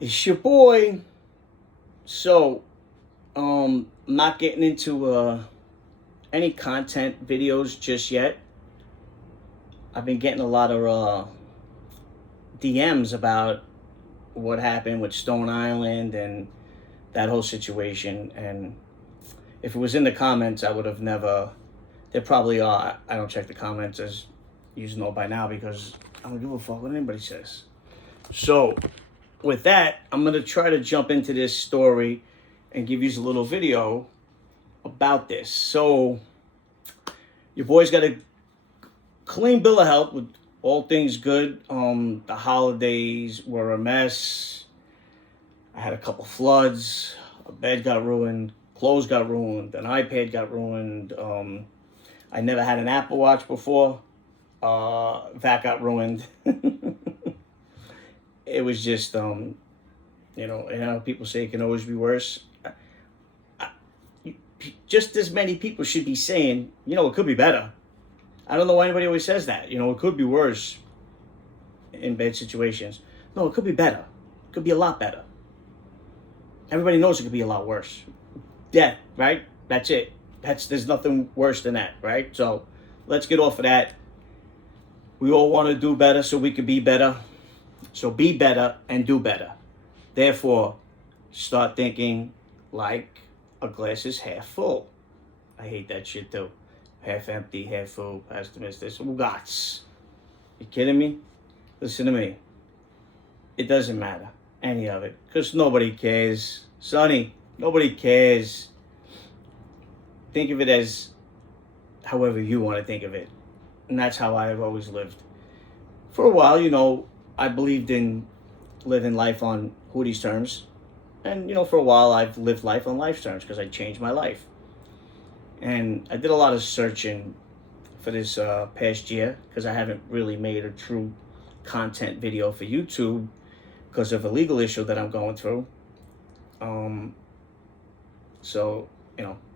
It's your boy. So, not getting into any content videos just yet. I've been getting a lot of DMs about what happened with Stone Island and that whole situation. And if it was in the comments, I would have never. There probably are. I don't check the comments, as you know by now, because I don't give a fuck what anybody says. So, with that, I'm going to try to jump into this story and give you a little video about this. So, your boy's got a clean bill of health with all things good. The holidays were a mess. I had a couple floods. A bed got ruined. Clothes got ruined. An iPad got ruined. I never had an Apple Watch before. That got ruined. It was just, people say it can always be worse. Just as many people should be saying, it could be better. I don't know why anybody always says that. It could be worse in bad situations. No, it could be better. It could be a lot better. Everybody knows it could be a lot worse. Death, right? That's it. There's nothing worse than that, right? So let's get off of that. We all want to do better so we can be better. So be better and do better. Therefore, start thinking like a glass is half full. I hate that shit too. Half empty, half full, pessimistic. Ugats. You kidding me? Listen to me. It doesn't matter, any of it, because nobody cares. Sonny, nobody cares. Think of it as however you want to think of it. And that's how I've always lived. For a while, I believed in living life on HOOTIE'S terms. And, for a while I've lived life on life's terms because I changed my life. And I did a lot of searching for this past year because I haven't really made a true content video for YouTube because of a legal issue that I'm going through. So,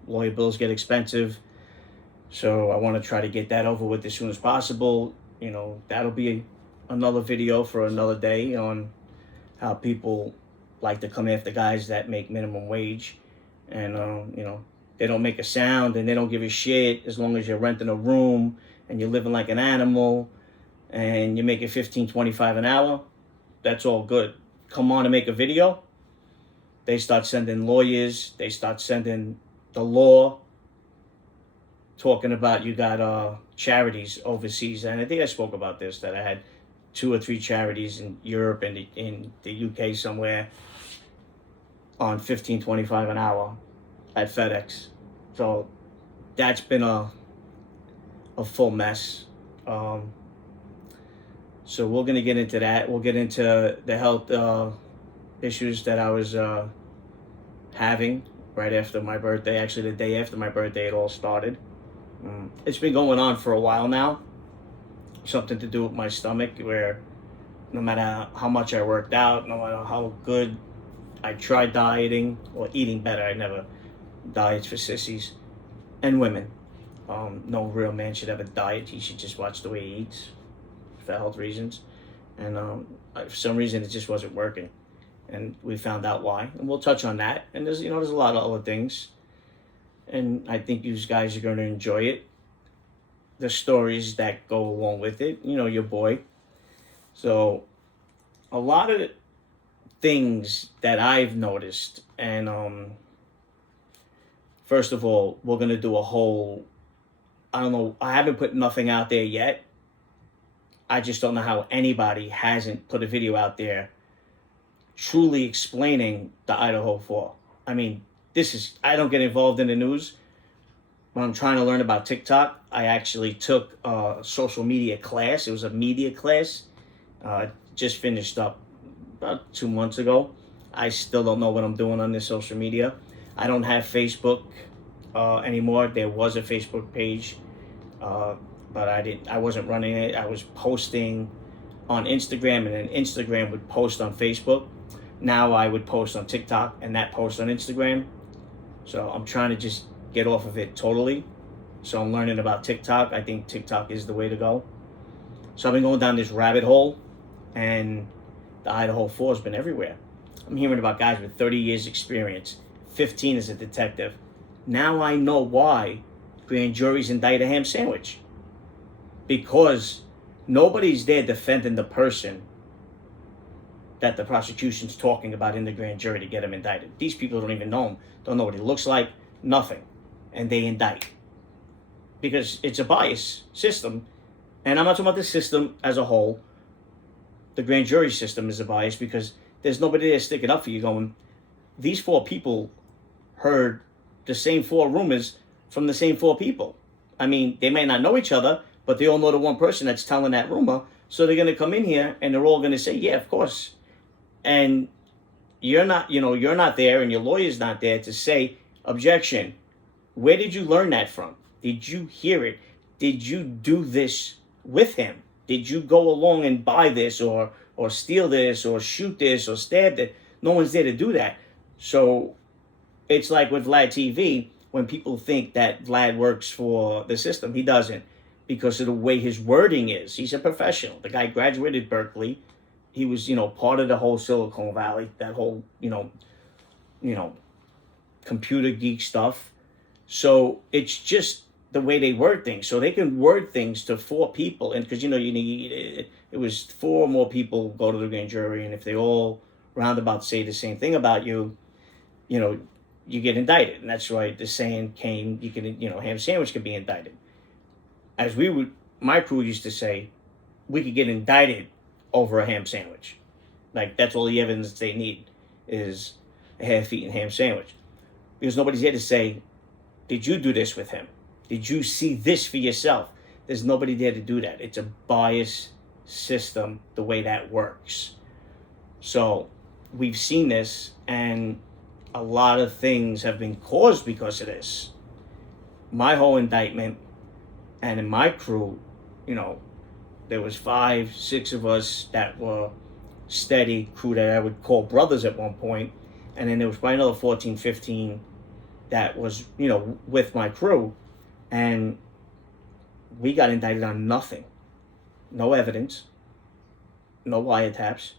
lawyer bills get expensive. So I want to try to get that over with as soon as possible. That'll be another video for another day on how people like to come after guys that make minimum wage. And, they don't make a sound and they don't give a shit as long as you're renting a room and you're living like an animal and you're making $15.25 an hour. That's all good. Come on and make a video. They start sending lawyers. They start sending the law, talking about you got charities overseas. And I think I spoke about this, that I had 2 or 3 charities in Europe and in the UK somewhere on $15.25 an hour at FedEx. So that's been a full mess. So we're going to get into that. We'll get into the health issues that I was having right after my birthday. Actually, the day after my birthday, it all started. It's been going on for a while now. Something to do with my stomach, where no matter how much I worked out, no matter how good I tried dieting or eating better, I never diets for sissies and women. No real man should have a diet. He should just watch the way he eats for health reasons. And for some reason, it just wasn't working. And we found out why. And we'll touch on that. And there's a lot of other things. And I think you guys are going to enjoy it. The stories that go along with it. Your boy. So, a lot of things that I've noticed. And, first of all, we're going to do a whole... I don't know. I haven't put nothing out there yet. I just don't know how anybody hasn't put a video out there truly explaining the Idaho 4. I mean, I don't get involved in the news. When I'm trying to learn about TikTok, I actually took a social media class. It was a media class. Just finished up about 2 months ago. I still don't know what I'm doing on this social media. I don't have Facebook anymore. There was a Facebook page, but I wasn't running it. I was posting on Instagram, and then Instagram would post on Facebook. Now I would post on TikTok and that post on Instagram. So I'm trying to just get off of it totally. So I'm learning about TikTok. I think TikTok is the way to go. So I've been going down this rabbit hole, and the Idaho 4 has been everywhere. I'm hearing about guys with 30 years experience, 15 as a detective. Now I know why grand juries indict a ham sandwich. Because nobody's there defending the person that the prosecution's talking about in the grand jury to get him indicted. These people don't even know him, don't know what he looks like, nothing. And they indict. Because it's a bias system. And I'm not talking about the system as a whole. The grand jury system is a bias because there's nobody there sticking up for you going, these 4 people heard the same 4 rumors from the same 4 people. I mean, they may not know each other, but they all know the one person that's telling that rumor. So they're going to come in here and they're all going to say, yeah, of course. And you're not there, and your lawyer's not there to say, objection. Where did you learn that from? Did you hear it? Did you do this with him? Did you go along and buy this or steal this or shoot this or stab it? No one's there to do that. So it's like with Vlad TV, when people think that Vlad works for the system, he doesn't, because of the way his wording is. He's a professional. The guy graduated Berkeley. He was, part of the whole Silicon Valley, that whole, computer geek stuff. So it's just the way they word things. So they can word things to 4 people. And because, you need, it was 4 more people go to the grand jury. And if they all roundabout say the same thing about you, you get indicted. And that's why the saying came, you can, ham sandwich can be indicted. As my crew used to say, we could get indicted over a ham sandwich. Like, that's all the evidence they need is a half-eaten ham sandwich. Because nobody's there to say, did you do this with him? Did you see this for yourself? There's nobody there to do that. It's a bias system, the way that works. So we've seen this, and a lot of things have been caused because of this. My whole indictment, and in my crew, there was 5, 6 of us that were steady crew that I would call brothers at one point. And then there was probably another 14, 15 that was, with my crew. And we got indicted on nothing. No evidence. No wiretaps.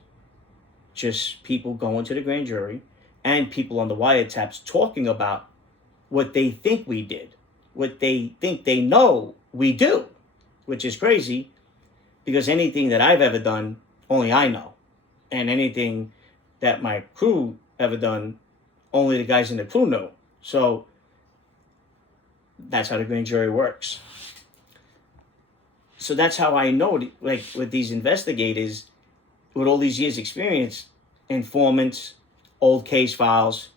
Just people going to the grand jury and people on the wiretaps talking about what they think we did. What they think they know we do. Which is crazy. Because anything that I've ever done, only I know. And anything that my crew ever done, only the guys in the crew know. So that's how the grand jury works. So that's how I know, like with these investigators, with all these years experience, informants, old case files,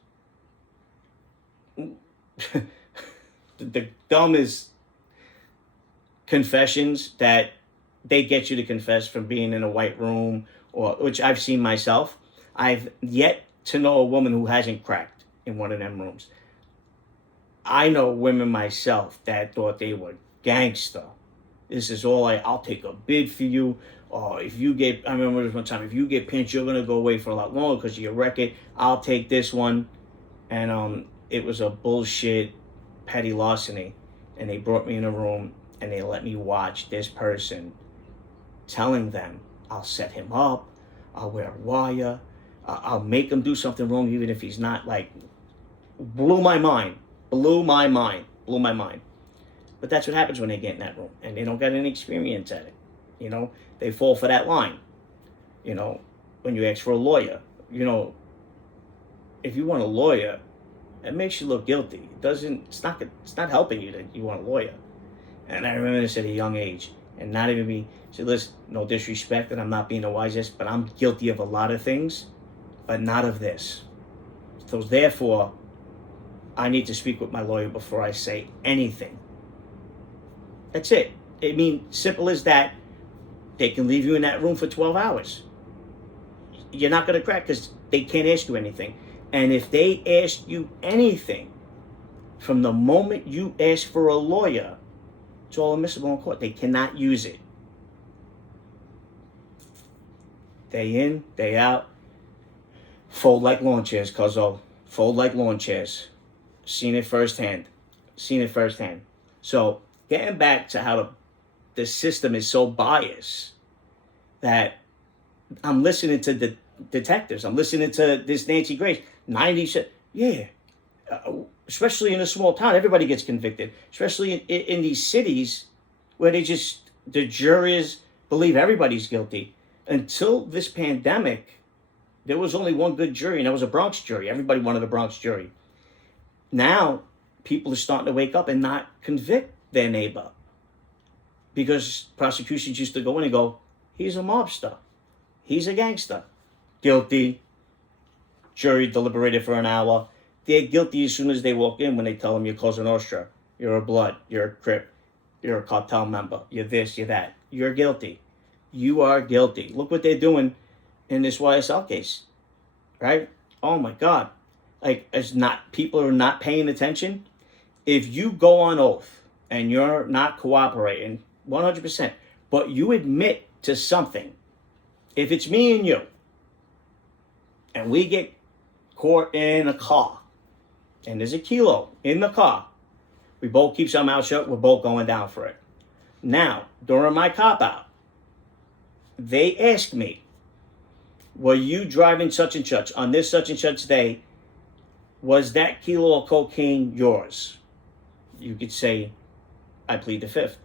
the dumbest confessions that they get you to confess from being in a white room, or which I've seen myself. I've yet to know a woman who hasn't cracked in one of them rooms. I know women myself that thought they were gangster. This is all I'll take a bid for you. Or I remember this one time, if you get pinched, you're going to go away for a lot longer because of your record. I'll take this one. And it was a bullshit petty larceny. And they brought me in a room and they let me watch this person telling them, I'll set him up, I'll wear a wire, I'll make him do something wrong even if he's not, like, blew my mind. But that's what happens when they get in that room and they don't get any experience at it. They fall for that line. When you ask for a lawyer, if you want a lawyer, it makes you look guilty. It's not helping you that you want a lawyer. And I remember this at a young age. And not even me. Say, listen, no disrespect, and I'm not being the wisest, but I'm guilty of a lot of things, but not of this. So therefore, I need to speak with my lawyer before I say anything. That's it. I mean, simple as that. They can leave you in that room for 12 hours. You're not going to crack because they can't ask you anything. And if they ask you anything, from the moment you ask for a lawyer, it's all admissible in court. They cannot use it. Day in, day out. Fold like lawn chairs, Cosa. Fold like lawn chairs. Seen it firsthand. So, getting back to how the system is so biased that I'm listening to detectives. I'm listening to this Nancy Grace. 90, yeah. Especially in a small town, everybody gets convicted. Especially in these cities where the jurors believe everybody's guilty. Until this pandemic, there was only one good jury, and that was a Bronx jury. Everybody wanted a Bronx jury. Now, people are starting to wake up and not convict their neighbor. Because prosecutions used to go in and go, he's a mobster. He's a gangster. Guilty. Jury deliberated for an hour. They're guilty as soon as they walk in when they tell them you're Cosa Nostra. You're a Blood. You're a Crip. You're a cartel member. You're this, you're that. You're guilty. You are guilty. Look what they're doing in this YSL case. Right? Oh my God. Like, people are not paying attention. If you go on oath and you're not cooperating 100%, but you admit to something, if it's me and you, and we get caught in a car, and there's a kilo in the car, we both keep our mouth shut, we're both going down for it. Now, during my cop-out, they ask me, were you driving such and such on this such and such day? Was that kilo of cocaine yours? You could say, I plead the fifth.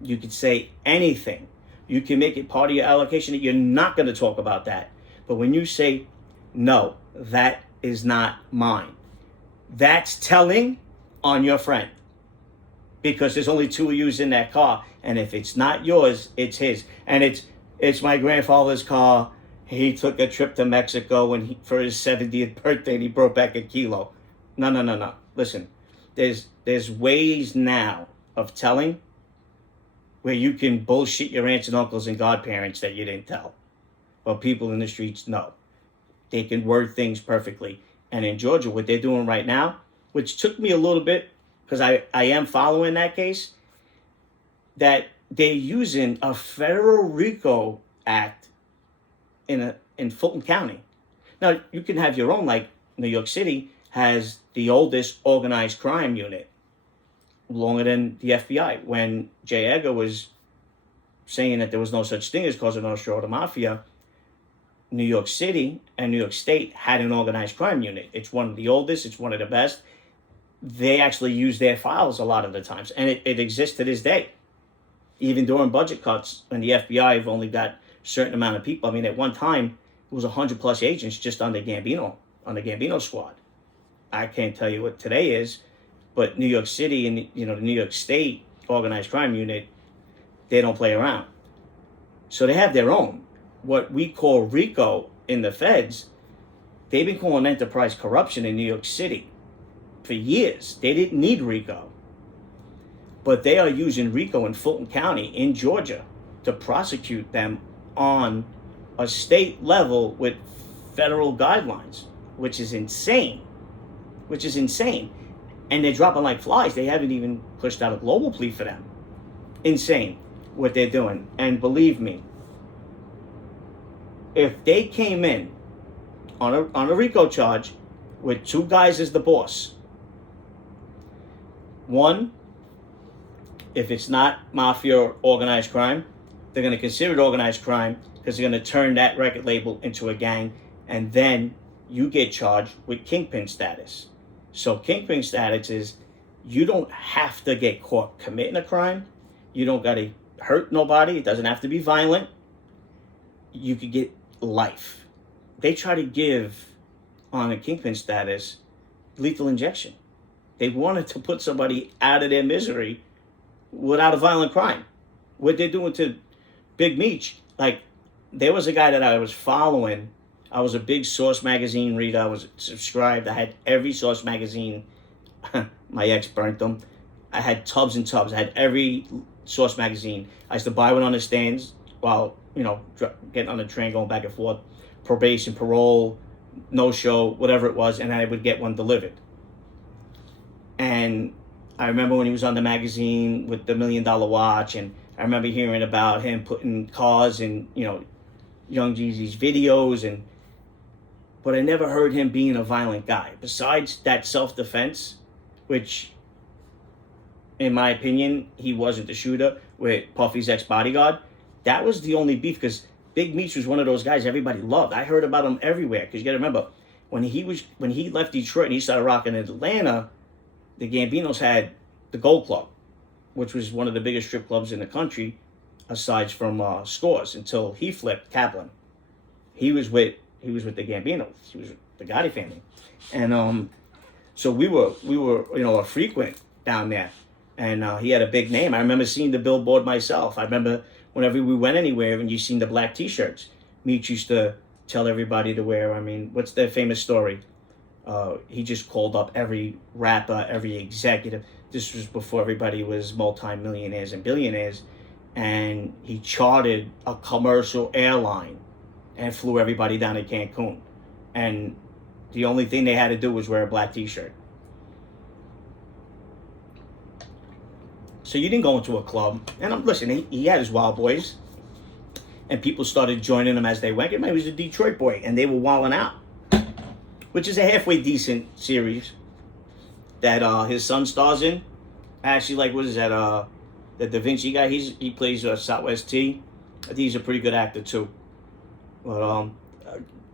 You could say anything. You can make it part of your allocation that you're not going to talk about that. But when you say, no, that is not mine, that's telling on your friend. Because there's only two of you in that car. And if it's not yours, it's his. And it's my grandfather's car. He took a trip to Mexico for his 70th birthday and he brought back a kilo. No. Listen, there's ways now of telling where you can bullshit your aunts and uncles and godparents that you didn't tell. But people in the streets know. They can word things perfectly. And in Georgia, what they're doing right now, which took me a little bit, because I am following that case, that they're using a federal RICO act in Fulton County. Now, you can have your own, like New York City has the oldest organized crime unit, longer than the FBI. When J. Edgar was saying that there was no such thing as Cosa Nostra or the Mafia, New York City and New York State had an organized crime unit. It's one of the oldest. It's one of the best. They actually use their files a lot of the times, and it exists to this day. Even during budget cuts, when the FBI have only got a certain amount of people. I mean, at one time, it was 100+ agents just on the Gambino squad. I can't tell you what today is, but New York City and the New York State organized crime unit, they don't play around. So they have their own. What we call RICO in the feds, they've been calling enterprise corruption in New York City for years. They didn't need RICO. But they are using RICO in Fulton County in Georgia to prosecute them on a state level with federal guidelines, which is insane. And they're dropping like flies. They haven't even pushed out a global plea for them. Insane what they're doing. And believe me, if they came in on a RICO charge with two guys as the boss, one, if it's not mafia or organized crime, they're going to consider it organized crime because they're going to turn that record label into a gang, and then you get charged with kingpin status. So kingpin status is you don't have to get caught committing a crime. You don't got to hurt nobody. It doesn't have to be violent. You could get life. They try to give on a kingpin status lethal injection. They wanted to put somebody out of their misery without a violent crime. What they're doing to Big Meech, like, there was a guy that I was following. I was a big Source magazine reader. I was subscribed. I had every Source magazine. My ex burnt them. I had tubs and tubs. I had every Source magazine. I used to buy one on the stands while, getting on the train, going back and forth. Probation, parole, no show, whatever it was, and I would get one delivered. And I remember when he was on the magazine with the $1 Million Watch, and I remember hearing about him putting cars in, Young Jeezy's videos, but I never heard him being a violent guy. Besides that self-defense, which, in my opinion, he wasn't the shooter with Puffy's ex-bodyguard. That was the only beef, because Big Meech was one of those guys everybody loved. I heard about him everywhere because you got to remember when he left Detroit and he started rocking in Atlanta, the Gambinos had the Gold Club, which was one of the biggest strip clubs in the country, aside from Scores, until he flipped Kaplan. He was with the Gambinos. He was with the Gotti family, and so we were a frequent down there, and he had a big name. I remember seeing the billboard myself. I remember whenever we went anywhere and you seen the black T-shirts, Meech used to tell everybody to wear. I mean, what's the famous story? He just called up every rapper, every executive. This was before everybody was multi-millionaires and billionaires, and he chartered a commercial airline and flew everybody down to Cancun, and the only thing they had to do was wear a black T-shirt. So you didn't go into a club, and listen, he had his wild boys, and people started joining him as they went. He was a Detroit boy, and they were wilding out, which is a halfway decent series that his son stars in. Actually, like, what is that? The Da Vinci guy. He plays Southwest T. I think he's a pretty good actor too. But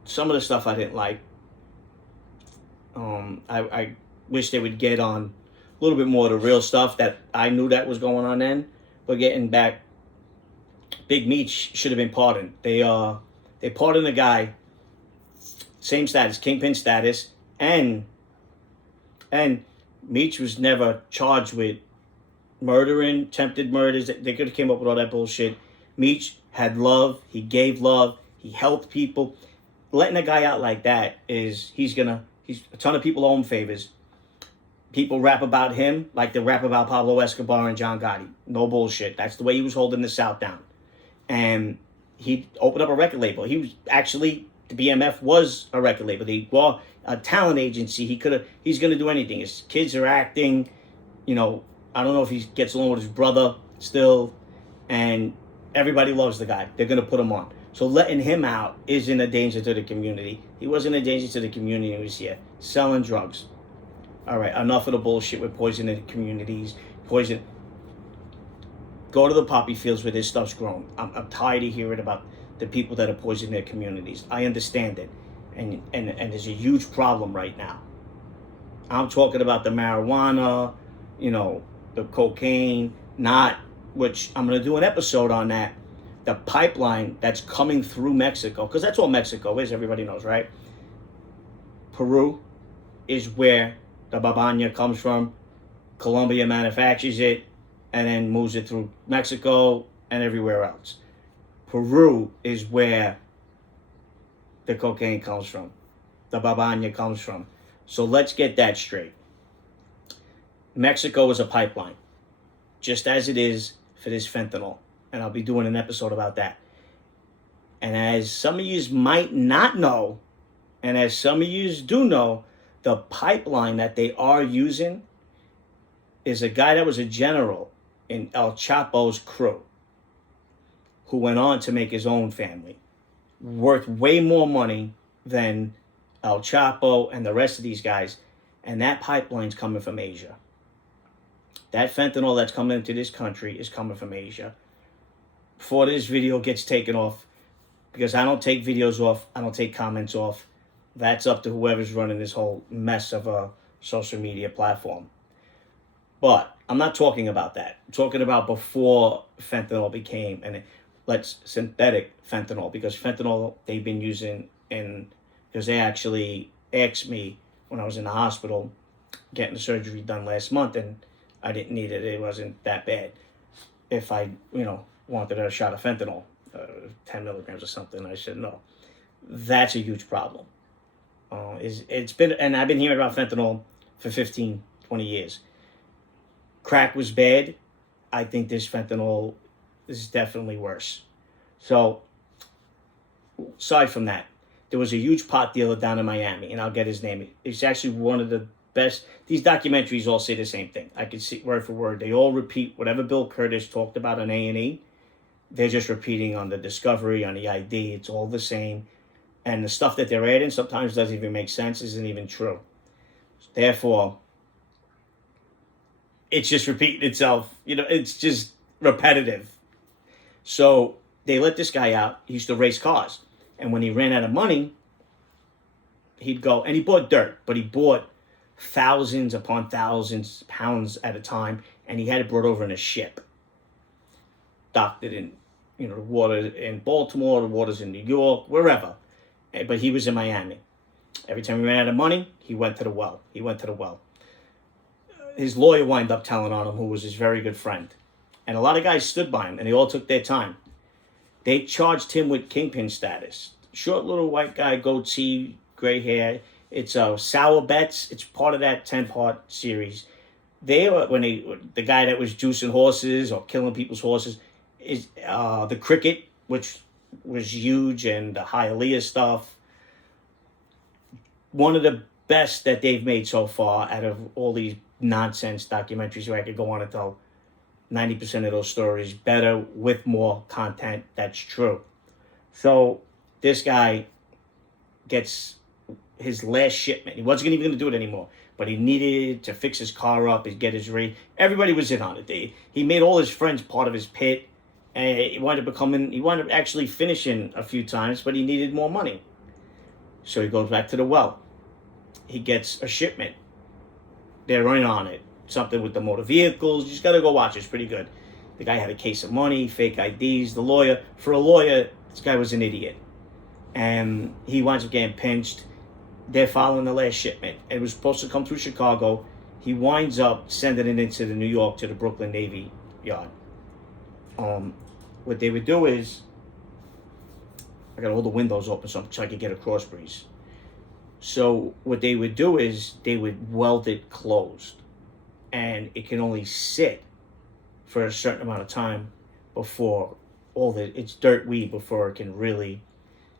some of the stuff I didn't like. I wish they would get on a little bit more of the real stuff that I knew that was going on then. But getting back, Big Meech should have been pardoned. They pardoned the guy, same status, kingpin status, and Meech was never charged with murdering, attempted murders. They could have came up with all that bullshit. Meech had love. He gave love. He helped people. Letting a guy out like that he's a ton of people owe him favors. People rap about him like they rap about Pablo Escobar and John Gotti. No bullshit. That's the way he was holding the South down. And he opened up a record label. He was actually, the BMF was a record label. They were a talent agency. He's going to do anything. His kids are acting. I don't know if he gets along with his brother still. And everybody loves the guy. They're going to put him on. So letting him out isn't a danger to the community. He wasn't a danger to the community. He was here selling drugs. All right, enough of the bullshit with poisoning communities. Poison. Go to the poppy fields where this stuff's grown. I'm tired of hearing about the people that are poisoning their communities. I understand it. And there's a huge problem right now. I'm talking about the marijuana, the cocaine, which I'm going to do an episode on that. The pipeline that's coming through Mexico, because that's all Mexico is, everybody knows, right? Peru is where the babana comes from. Colombia manufactures it and then moves it through Mexico and everywhere else. Peru is where the cocaine comes from. The babana comes from. So let's get that straight. Mexico is a pipeline, just as it is for this fentanyl. And I'll be doing an episode about that. And as some of you might not know, and as some of you do know, the pipeline that they are using is a guy that was a general in El Chapo's crew, who went on to make his own family, worth way more money than El Chapo and the rest of these guys. And that pipeline's coming from Asia. That fentanyl that's coming into this country is coming from Asia. Before this video gets taken off, because I don't take videos off, I don't take comments off. That's up to whoever's running this whole mess of a social media platform. But I'm not talking about that. I'm talking about before fentanyl became synthetic fentanyl, because fentanyl they've been using because they actually asked me when I was in the hospital getting the surgery done last month, and I didn't need it. It wasn't that bad. If I, wanted a shot of fentanyl, 10 milligrams or something, I said no. That's a huge problem. It's been, and I've been hearing about fentanyl for 15, 20 years. Crack was bad. I think this fentanyl is definitely worse. So, aside from that, there was a huge pot dealer down in Miami, and I'll get his name. It's actually one of the best. These documentaries all say the same thing. I can see word for word. They all repeat whatever Bill Curtis talked about on A&E. They're just repeating on the Discovery, on the ID. It's all the same. And the stuff that they're adding sometimes doesn't even make sense, isn't even true. Therefore, it's just repeating itself. It's just repetitive. So they let this guy out. He used to race cars. And when he ran out of money, he'd go, and he bought dirt, but he bought thousands upon thousands pounds at a time, and he had it brought over in a ship. Docked it in, the water in Baltimore, the waters in New York, wherever. But he was in Miami. Every time he ran out of money, he went to the well. His lawyer wound up telling on him, who was his very good friend. And a lot of guys stood by him, and they all took their time. They charged him with kingpin status. Short little white guy, goatee, gray hair. It's Sour Bets. It's part of that 10-part series. The guy that was juicing horses or killing people's horses is the Cricket, which was huge, and the Hialeah stuff. One of the best that they've made so far out of all these nonsense documentaries where I could go on and tell 90% of those stories better with more content. That's true. So this guy gets his last shipment. He wasn't even going to do it anymore, but he needed to fix his car up and get his rate. Everybody was in on it. He made all his friends part of his pit, and he wound up actually finishing a few times, but he needed more money. So he goes back to the well. He gets a shipment. They're in on it. Something with the motor vehicles. You just got to go watch it. It's pretty good. The guy had a case of money, fake IDs. For a lawyer, this guy was an idiot. And he winds up getting pinched. They're following the last shipment. It was supposed to come through Chicago. He winds up sending it into New York to the Brooklyn Navy Yard. What they would do is, I got all the windows open so I could get a cross breeze. So what they would do is they would weld it closed, and it can only sit for a certain amount of time before it's dirt weed before it can really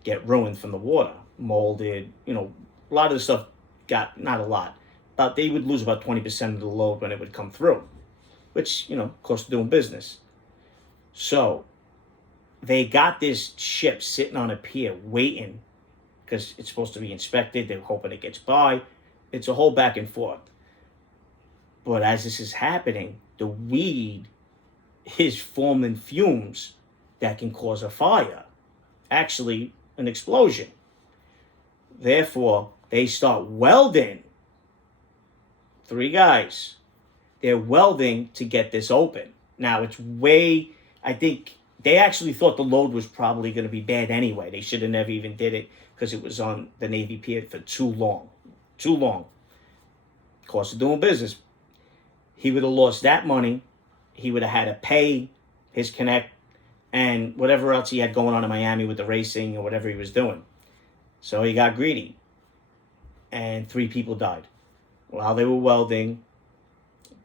get ruined from the water, molded. A lot of the stuff not a lot, but they would lose about 20% of the load when it would come through, which cost of doing business. So they got this ship sitting on a pier waiting because it's supposed to be inspected. They're hoping it gets by. It's a whole back and forth. But as this is happening, the weed is forming fumes that can cause a fire, actually an explosion. Therefore, they start welding. 3 guys. They're welding to get this open. Now, I think they actually thought the load was probably going to be bad anyway. They should have never even did it because it was on the Navy pier for too long. Cost of doing business. He would have lost that money. He would have had to pay his connect and whatever else he had going on in Miami with the racing or whatever he was doing. So he got greedy. And 3 people died. While they were welding,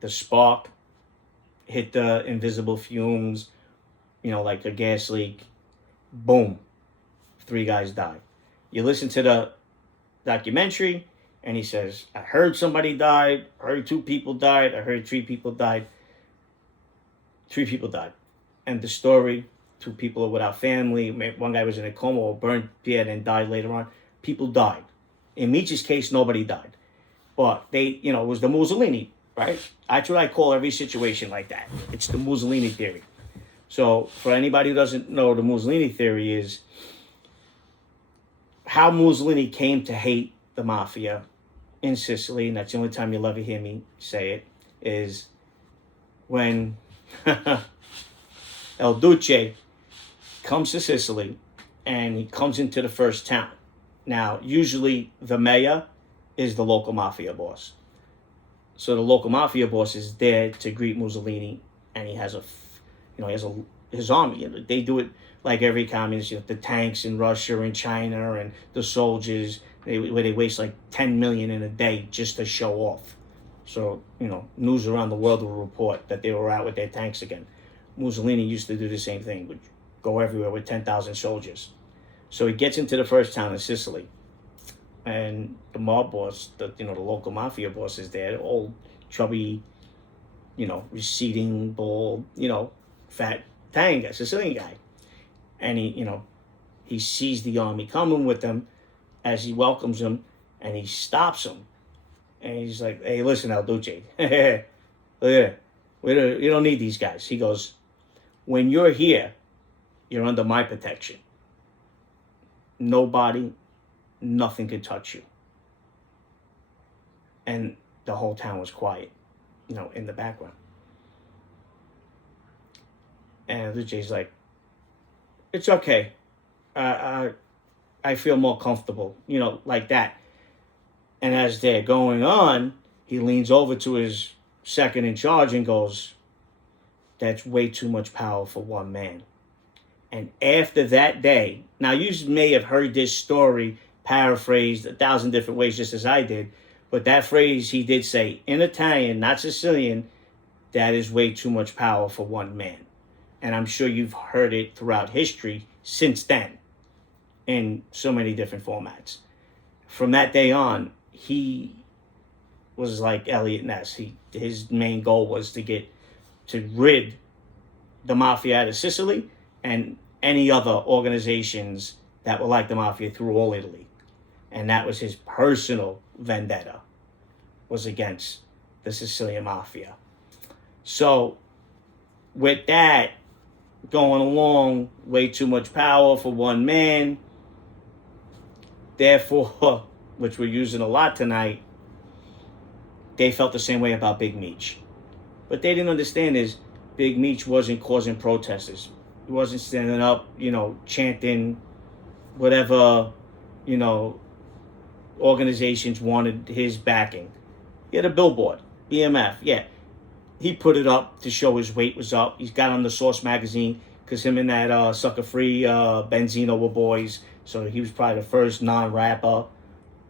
the spark hit the invisible fumes, like a gas leak. Boom. 3 guys died. You listen to the documentary, and he says, I heard somebody died, I heard 2 people died, I heard 3 people died. 3 people died. And the story, 2 people without family. One guy was in a coma or burned dead and died later on. People died. In Meech's case, nobody died. But it was the Mussolini, right? That's what I call every situation like that. It's the Mussolini theory. So for anybody who doesn't know, the Mussolini theory is how Mussolini came to hate the Mafia in Sicily, and that's the only time you'll ever hear me say it, is when El Duce comes to Sicily and he comes into the first town. Now, usually the mayor is the local mafia boss. So the local mafia boss is there to greet Mussolini, and he has his army. They do it like every communist. The tanks in Russia and China and the soldiers, where they waste like 10 million in a day just to show off. So news around the world will report that they were out with their tanks again. Mussolini used to do the same thing, would go everywhere with 10,000 soldiers. So he gets into the first town in Sicily, and the mob boss, the local mafia boss is there, old, chubby, receding, bald, fat Italian guy, Sicilian guy. And he sees the army coming with him as he welcomes him, and he stops him. And he's like, hey, listen, El Duce, look at it. You don't need these guys. He goes, when you're here, You're under my protection. Nobody, nothing could touch you. And the whole town was quiet, in the background. And Luce's like, it's okay. I feel more comfortable, like that. And as they're going on, he leans over to his second in charge and goes, that's way too much power for one man. And after that day, now you may have heard this story paraphrased 1,000 different ways, just as I did, but that phrase he did say in Italian, not Sicilian, that is way too much power for one man. And I'm sure you've heard it throughout history since then in so many different formats. From that day on, he was like Elliot Ness. His main goal was to rid the Mafia out of Sicily and any other organizations that were like the Mafia through all Italy. And that was his personal vendetta, was against the Sicilian Mafia. So with that going along, way too much power for one man, therefore, which we're using a lot tonight, they felt the same way about Big Meech. What they didn't understand is Big Meech wasn't causing protesters. He wasn't standing up, chanting whatever, organizations wanted his backing. He had a billboard, BMF, yeah. He put it up to show his weight was up. He's got on the Source magazine because him and that Sucker Free Benzino were boys. So he was probably the first non-rapper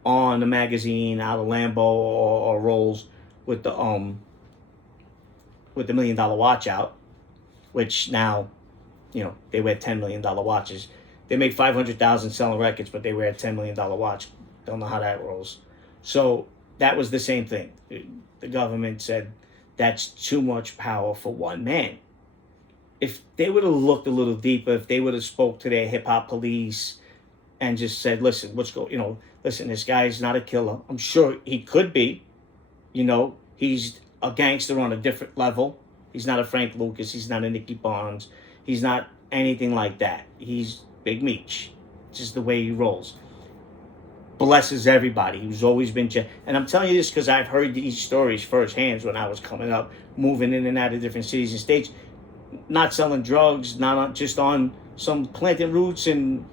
on the magazine out of Lambo or Rolls with the $1 million watch out, which now, they wear $10 million watches. They make $500,000 selling records, but they wear a $10 million watch. Don't know how that rolls. So that was the same thing. The government said that's too much power for one man. If they would have looked a little deeper, if they would have spoke to their hip hop police and just said, listen, listen, this guy's not a killer. I'm sure he could be. He's a gangster on a different level. He's not a Frank Lucas. He's not a Nicky Barnes. He's not anything like that. He's Big Meech. Just the way he rolls. Blesses everybody. He's always been... And I'm telling you this because I've heard these stories firsthand when I was coming up, moving in and out of different cities and states, not selling drugs, not just on some planting roots and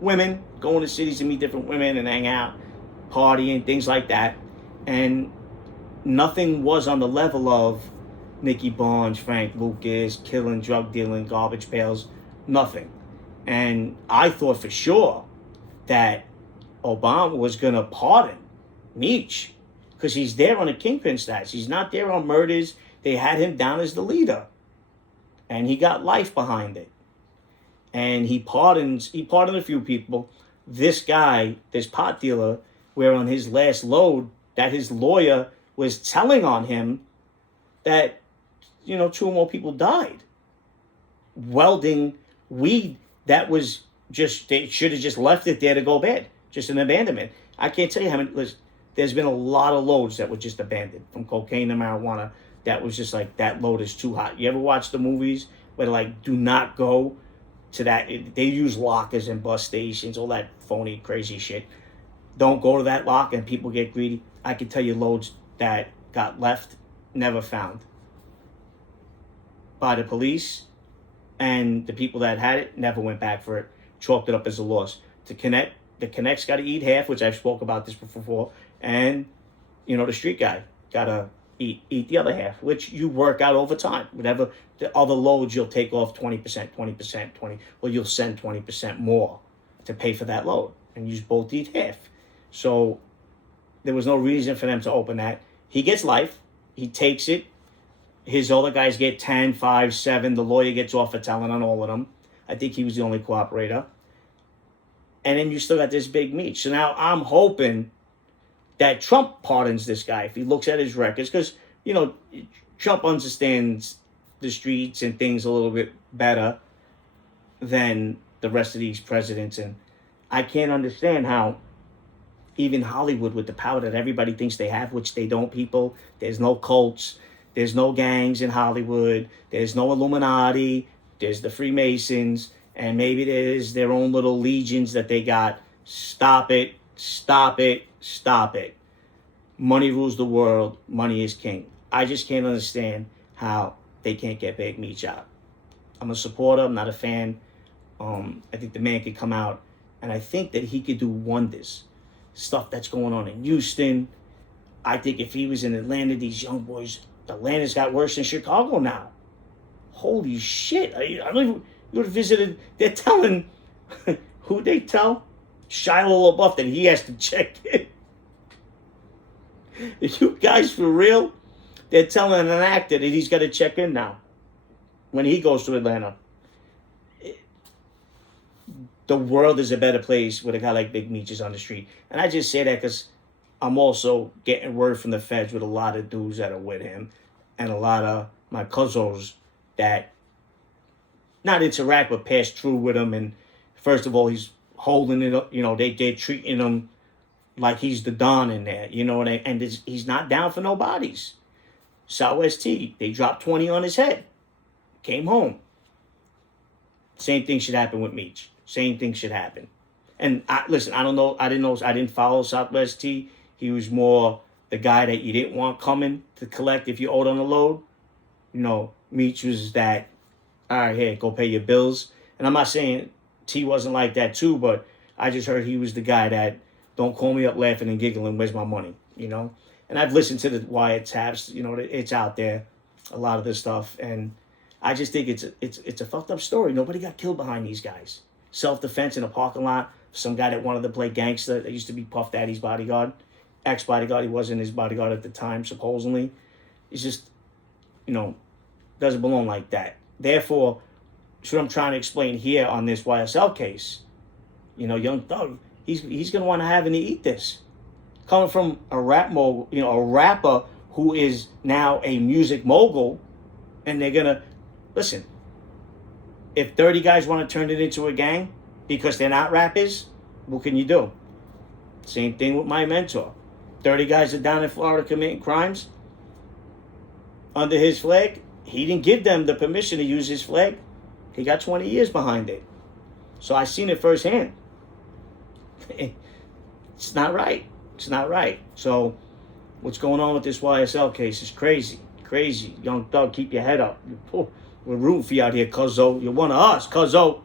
women, going to cities to meet different women and hang out, partying, things like that. And nothing was on the level of Nicky Barnes, Frank Lucas, killing, drug dealing, garbage pails, nothing. And I thought for sure that Obama was going to pardon Meech because he's there on a kingpin status. He's not there on murders. They had him down as the leader. And he got life behind it. And he pardoned a few people. This guy, this pot dealer, where on his last load, that his lawyer was telling on him that, 2 or more people died. Welding weed that was just, they should have just left it there to go bad. Just an abandonment. I can't tell you how many, listen, there's been a lot of loads that were just abandoned, from cocaine to marijuana. That was just like, that load is too hot. You ever watch the movies where they're like, do not go to that? They use lockers and bus stations, all that phony, crazy shit. Don't go to that lock and people get greedy. I can tell you loads that got left, never found by the police, and the people that had it never went back for it, chalked it up as a loss. The Connect's got to eat half, which I've spoke about this before, and, the street guy got to eat the other half, which you work out over time. Whatever the other loads, you'll take off 20%, or you'll send 20% more to pay for that load, and you both eat half. So there was no reason for them to open that. He gets life. He takes it. His other guys get 10, 5, 7. The lawyer gets off for telling on all of them. I think he was the only cooperator. And then you still got this Big Meech. So now I'm hoping that Trump pardons this guy if he looks at his records. Because, Trump understands the streets and things a little bit better than the rest of these presidents. And I can't understand how even Hollywood, with the power that everybody thinks they have, which they don't, there's no cults. There's no gangs in Hollywood. There's no Illuminati. there's the Freemasons, and maybe there's their own little legions that they got. Stop it, stop it, stop it. Money rules the world. Money is king. I just can't understand how they can't get Big Meech out. I'm a supporter. I'm not a fan. I think the man could come out, and I think that he could do wonders. Stuff that's going on in Houston. I think if he was in Atlanta, these young boys, Atlanta's got worse than Chicago now. Holy shit. I don't even, you would have visited, they're telling, who they tell? Shia LaBeouf that he has to check in. Are you guys for real? They're telling an actor that he's got to check in now when he goes to Atlanta. The world is a better place with a guy like Big Meech is on the street. And I just say that because I'm also getting word from the feds with a lot of dudes that are with him and a lot of my cousins that not interact but pass through with him. And first of all, he's holding it up. You know, they're treating him like he's the Don in there. You know, and he's not down for no bodies. Southwest T, they dropped 20 on his head. Came home. Same thing should happen with Meech. Same thing should happen. And listen, I don't know. I didn't follow Southwest T. He was more the guy that you didn't want coming to collect if you owed on the load. You know, Meech was that, all right, here, go pay your bills. And I'm not saying T wasn't like that too, but I just heard he was the guy that, don't call me up laughing and giggling, where's my money, you know? And I've listened to the wiretaps, you know, it's out there, a lot of this stuff. And I just think it's a fucked up story. Nobody got killed behind these guys. Self-defense in a parking lot. Some guy that wanted to play gangster that used to be Puff Daddy's bodyguard. Ex-bodyguard. He wasn't his bodyguard at the time, supposedly. It's just, you know, doesn't belong like that. Therefore, that's what I'm trying to explain here on this YSL case. You know, Young Thug, he's going to want to have and eat this. Coming from a a rapper who is now a music mogul, and they're going to, listen, if 30 guys want to turn it into a gang because they're not rappers, what can you do? Same thing with my mentor. 30 guys are down in Florida committing crimes under his flag. He didn't give them the permission to use his flag. He got 20 years behind it. So I seen it firsthand. It's not right. It's not right. So what's going on with this YSL case is crazy. Crazy. Young Thug, keep your head up. We're rooting for you out here, Cuzzo. You're one of us, Cuzzo.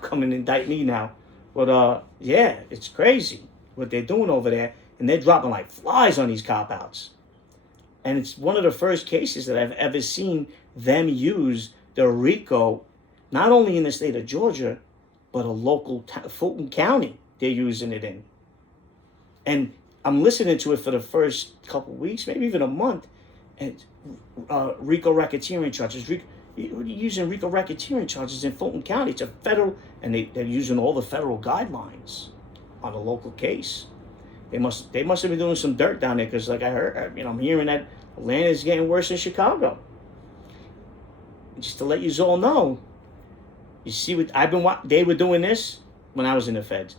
Come and indict me now. But, yeah, it's crazy what they're doing over there. And they're dropping like flies on these cop-outs. And it's one of the first cases that I've ever seen them use the RICO, not only in the state of Georgia, but a local Fulton County they're using it in. And I'm listening to it for the first couple weeks, maybe even a month. And RICO racketeering charges. Using RICO racketeering charges in Fulton County. It's a federal, and they're using all the federal guidelines on a local case. They must have been doing some dirt down there because, like I heard, I'm hearing that Atlanta is getting worse than Chicago. Just to let you all know, you see what they were doing this when I was in the feds.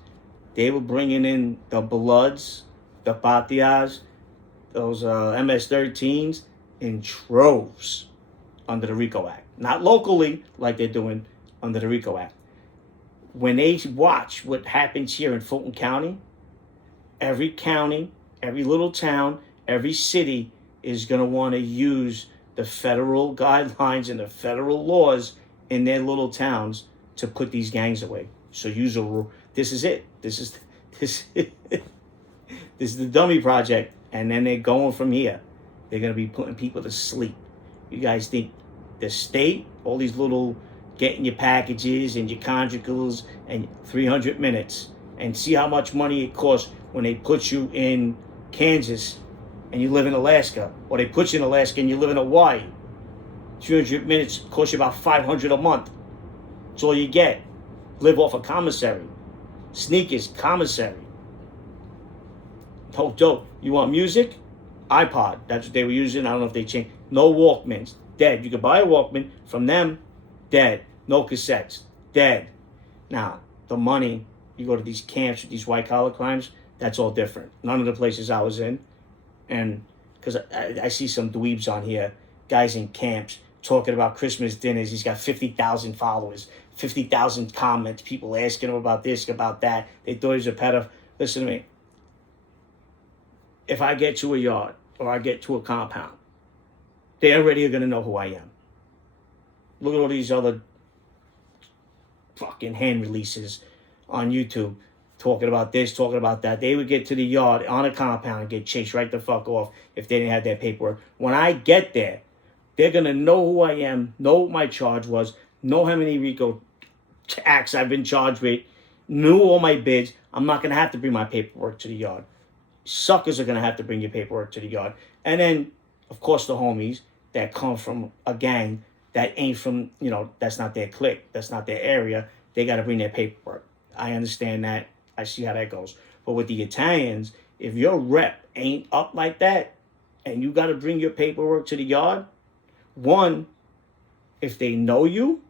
They were bringing in the Bloods, the Patias, those MS-13s in troves under the RICO Act. Not locally, like they're doing under the RICO Act. When they watch what happens here in Fulton County, every county, every little town, every city is going to want to use the federal guidelines and the federal laws in their little towns to put these gangs away. So this is it. This is the dummy project. And then they're going from here. They're going to be putting people to sleep. You guys think the state, all these little getting your packages and your conjugals and 300 minutes, and see how much money it costs when they put you in Kansas and you live in Alaska, or they put you in Alaska and you live in Hawaii. 300 minutes costs you about $500 a month. That's all you get. Live off a commissary. Sneakers, commissary. No joke. You want music? iPod. That's what they were using. I don't know if they changed. No Walkmans. Dead. You could buy a Walkman from them. Dead. No cassettes. Dead. Now, the money, you go to these camps with these white-collar crimes, that's all different. None of the places I was in. And because I see some dweebs on here, guys in camps, talking about Christmas dinners. He's got 50,000 followers, 50,000 comments, people asking him about this, about that. They thought he was a pedophile. Listen to me. If I get to a yard or I get to a compound, they already are going to know who I am. Look at all these other fucking hand releases on YouTube talking about this, talking about that. They would get to the yard on a compound and get chased right the fuck off if they didn't have their paperwork. When I get there, they're going to know who I am, know what my charge was, know how many RICO acts I've been charged with, knew all my bids. I'm not going to have to bring my paperwork to the yard. Suckers are going to have to bring your paperwork to the yard. And then, of course, the homies that come from a gang that ain't from, you know, that's not their clique, that's not their area, they got to bring their paperwork. I understand that. I see how that goes. But with the Italians, if your rep ain't up like that and you got to bring your paperwork to the yard, one, if they know you,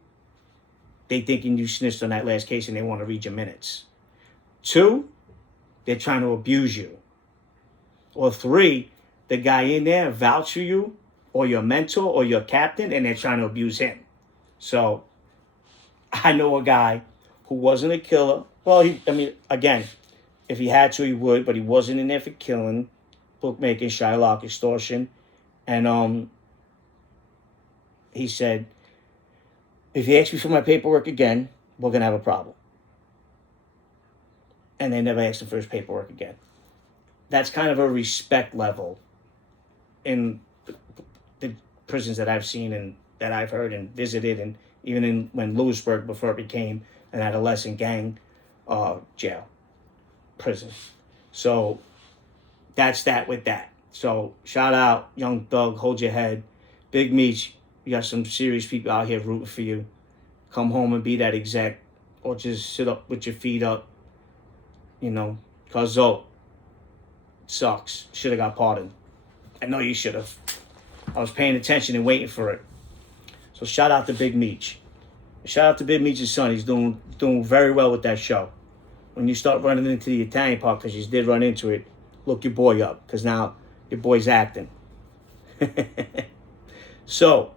they thinking you snitched on that last case and they want to read your minutes. Two, they're trying to abuse you. Or three, the guy in there vouch for you or your mentor or your captain and they're trying to abuse him. So I know a guy who wasn't a killer. Well, again, if he had to, he would, but he wasn't in there for killing, bookmaking, Shylock, extortion. And he said, if he asks me for my paperwork again, we're going to have a problem. And they never asked him for his paperwork again. That's kind of a respect level in the prisons that I've seen and that I've heard and visited, and even when Lewisburg, before it became an adolescent gang jail, prison. So that's that with that. So shout out, Young Thug, hold your head. Big Meech, you got some serious people out here rooting for you. Come home and be that exec, or just sit up with your feet up. You know, Cosa sucks. Should have got pardoned. I know you should have. I was paying attention and waiting for it. So shout out to Big Meech. Shout out to Big Meech's son. He's doing very well with that show. When you start running into the Italian part, because you did run into it, look your boy up, because now your boy's acting. So,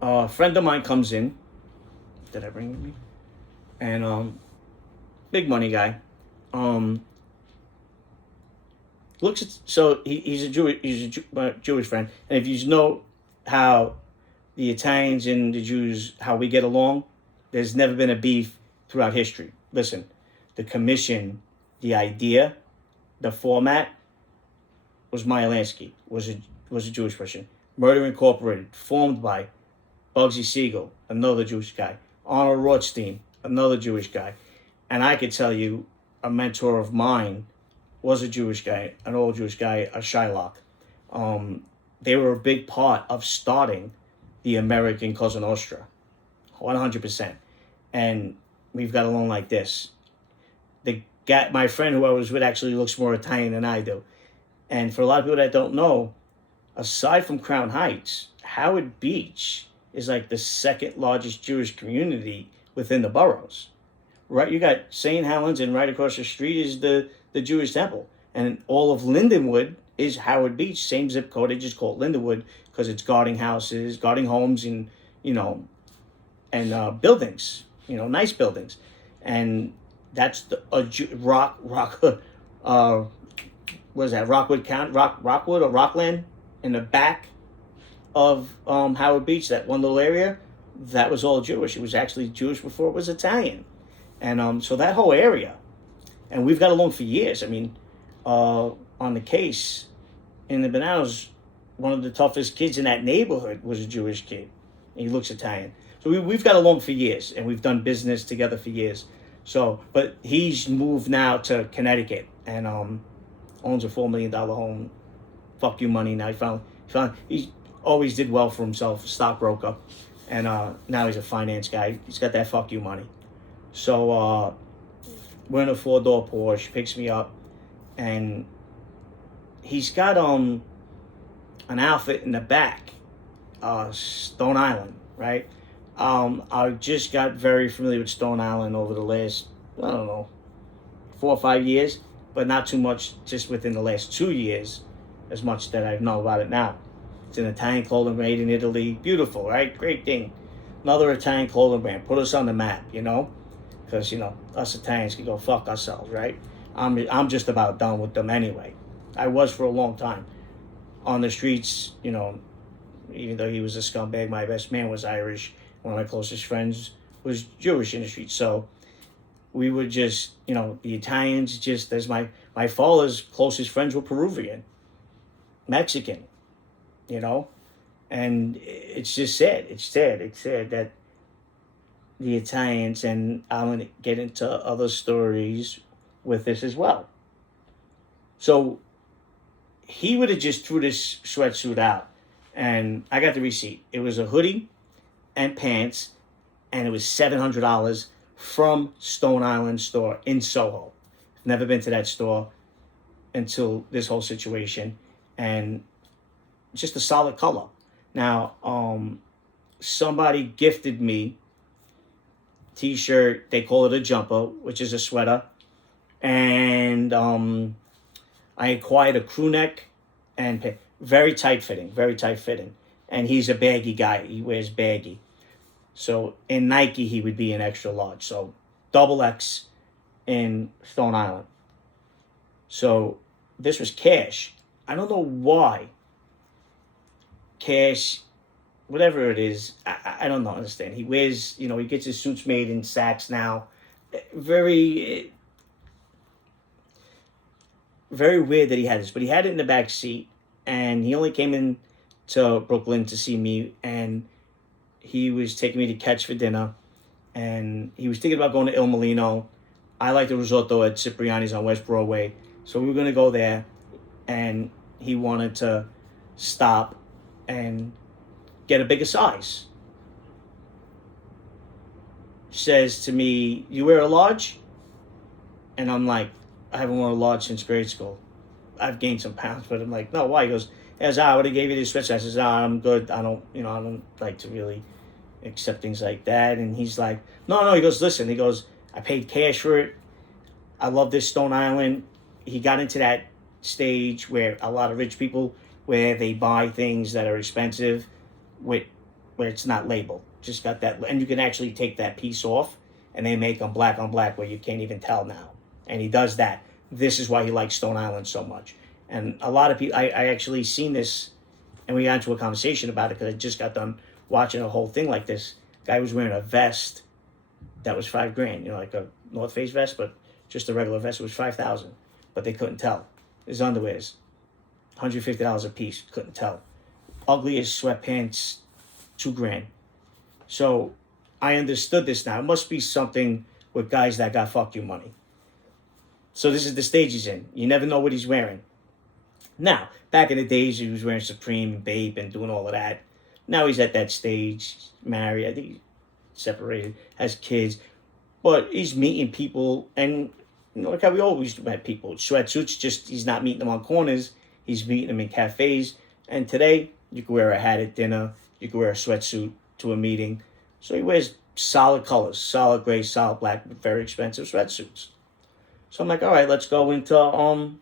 a friend of mine comes in. Did I bring with me? And big money guy. Looks at, so he's a Jewish friend, and if you know how the Italians and the Jews, how we get along, there's never been a beef throughout history. Listen, the commission, the idea, the format was Meyer Lansky, was a Jewish person. Murder Incorporated, formed by Bugsy Siegel, another Jewish guy. Arnold Rothstein, another Jewish guy. And I could tell you, a mentor of mine was a Jewish guy, an old Jewish guy, a Shylock. They were a big part of starting the American Cosa Nostra, 100%. And we've got along like this. The guy, my friend who I was with, actually looks more Italian than I do. And for a lot of people that don't know, aside from Crown Heights, Howard Beach is like the second largest Jewish community within the boroughs. Right, you got St. Helens, and right across the street is the Jewish temple. And all of Lindenwood is Howard Beach, same zip code. They just call it Lindenwood because it's guarding houses, guarding homes, and and buildings, nice buildings. And that's the what is that? Rockwood County, Rockwood or Rockland, in the back of Howard Beach, that one little area, that was all Jewish. It was actually Jewish before it was Italian. And so that whole area, and we've got along for years. I mean, on the case in the Bananas, one of the toughest kids in that neighborhood was a Jewish kid. And he looks Italian. So we've got along for years, and we've done business together for years. So, but he's moved now to Connecticut and owns a $4 million home. Fuck you money now. He always did well for himself, a stockbroker. And now he's a finance guy. He's got that fuck you money. So we're in a 4-door Porsche, picks me up, and he's got an outfit in the back, Stone Island, right? I just got very familiar with Stone Island over the last, 4 or 5 years, but not too much just within the last 2 years, as much that I know about it now. It's an Italian clothing made in Italy. Beautiful, right? Great thing. Another Italian clothing brand. Put us on the map, you know? Because, you know, us Italians can go fuck ourselves, right? I'm just about done with them anyway. I was for a long time. On the streets, you know, even though he was a scumbag, my best man was Irish. One of my closest friends was Jewish in the streets. So we would just, you know, the Italians just, as my father's closest friends were Peruvian, Mexican, you know? And it's just sad. It's sad that the Italians, and I'm going to get into other stories with this as well. So he would have just threw this sweatsuit out, and I got the receipt. It was a hoodie and pants, and it was $700 from Stone Island store in Soho. Never been to that store until this whole situation, and just a solid color. Now, somebody gifted me t-shirt. They call it a jumper, which is a sweater, and I acquired a crew neck and very tight fitting. And he's a baggy guy. He wears baggy. So in Nike, he would be an extra large. So double X in Stone Island. So this was cash. I don't know why. Cash, whatever it is, I don't understand. He wears, you know, he gets his suits made in Saks now. Very weird that he had this, but he had it in the back seat, and he only came in to Brooklyn to see me, and he was taking me to Catch for dinner, and he was thinking about going to Il Molino. I like the risotto at Cipriani's on West Broadway, so we were going to go there, and he wanted to stop and get a bigger size. Says to me, "You wear a large?" And I'm like, "I haven't worn a large since grade school. I've gained some pounds." But I'm like, "No, why?" He goes, "As I would have gave you this sweatshirt." I says, I'm good. I don't like to really accept things like that." And he's like, no. He goes, "Listen," he goes, "I paid cash for it. I love this Stone Island." He got into that stage where a lot of rich people, where they buy things that are expensive, where it's not labeled. Just got that, and you can actually take that piece off, and they make them black on black where you can't even tell now. And he does that. This is why he likes Stone Island so much. And a lot of people, I actually seen this, and we got into a conversation about it because I just got done watching a whole thing like this. Guy was wearing a vest that was $5,000, you know, like a North Face vest, but just a regular vest. It was $5,000, but they couldn't tell. His underwears, $150 a piece, couldn't tell. Ugliest sweatpants, $2,000. So I understood this now. It must be something with guys that got fuck you money. So this is the stage he's in. You never know what he's wearing. Now, back in the days, he was wearing Supreme and Bape and doing all of that. Now he's at that stage, married, I think he's separated, has kids. But he's meeting people, and you know, like how we always met people. Sweatsuits, just he's not meeting them on corners. He's meeting them in cafes. And today, you can wear a hat at dinner. You can wear a sweatsuit to a meeting. So he wears solid colors, solid gray, solid black, very expensive sweatsuits. So I'm like, all right, let's go into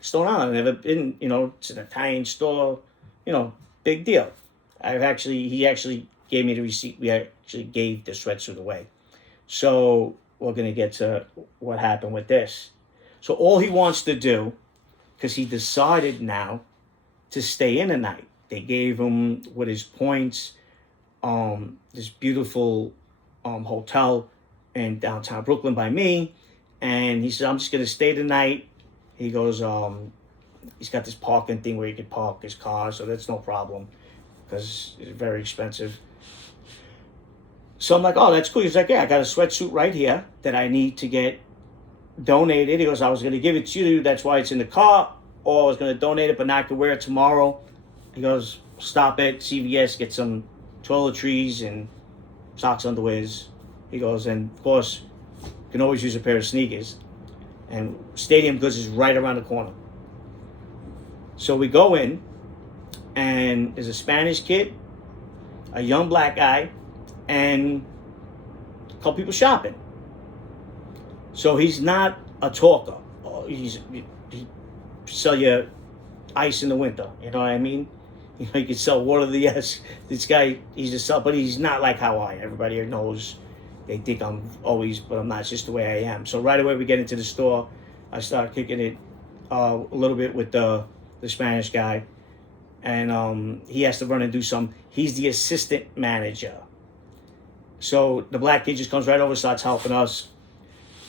Stone Island. I've never been, you know, it's an Italian store, you know, big deal. He actually gave me the receipt. We actually gave the sweatsuit away. So we're going to get to what happened with this. So all he wants to do, because he decided now to stay in a night. They gave him, with his points, this beautiful hotel in downtown Brooklyn by me. And he said, "I'm just going to stay the night." He goes, he's got this parking thing where he can park his car, so that's no problem because it's very expensive. So I'm like, "Oh, that's cool." He's like, "Yeah, I got a sweatsuit right here that I need to get donated." He goes, "I was going to give it to you. That's why it's in the car. Or I was going to donate it, but now I can wear it tomorrow." He goes, "Stop at CVS, get some toiletries and socks, underwears." He goes, "And of course, you can always use a pair of sneakers. And Stadium Goods is right around the corner." So we go in, and there's a Spanish kid, a young black guy, and a couple people shopping. So he's not a talker. He sell you ice in the winter, you know what I mean? You know, he could sell water to the yes. This guy, he's just sell, but he's not like how I. Everybody here knows. They think I'm always, but I'm not. It's just the way I am. So right away we get into the store. I start kicking it a little bit with the Spanish guy, and he has to run and do some. He's the assistant manager. So the black kid just comes right over, starts helping us,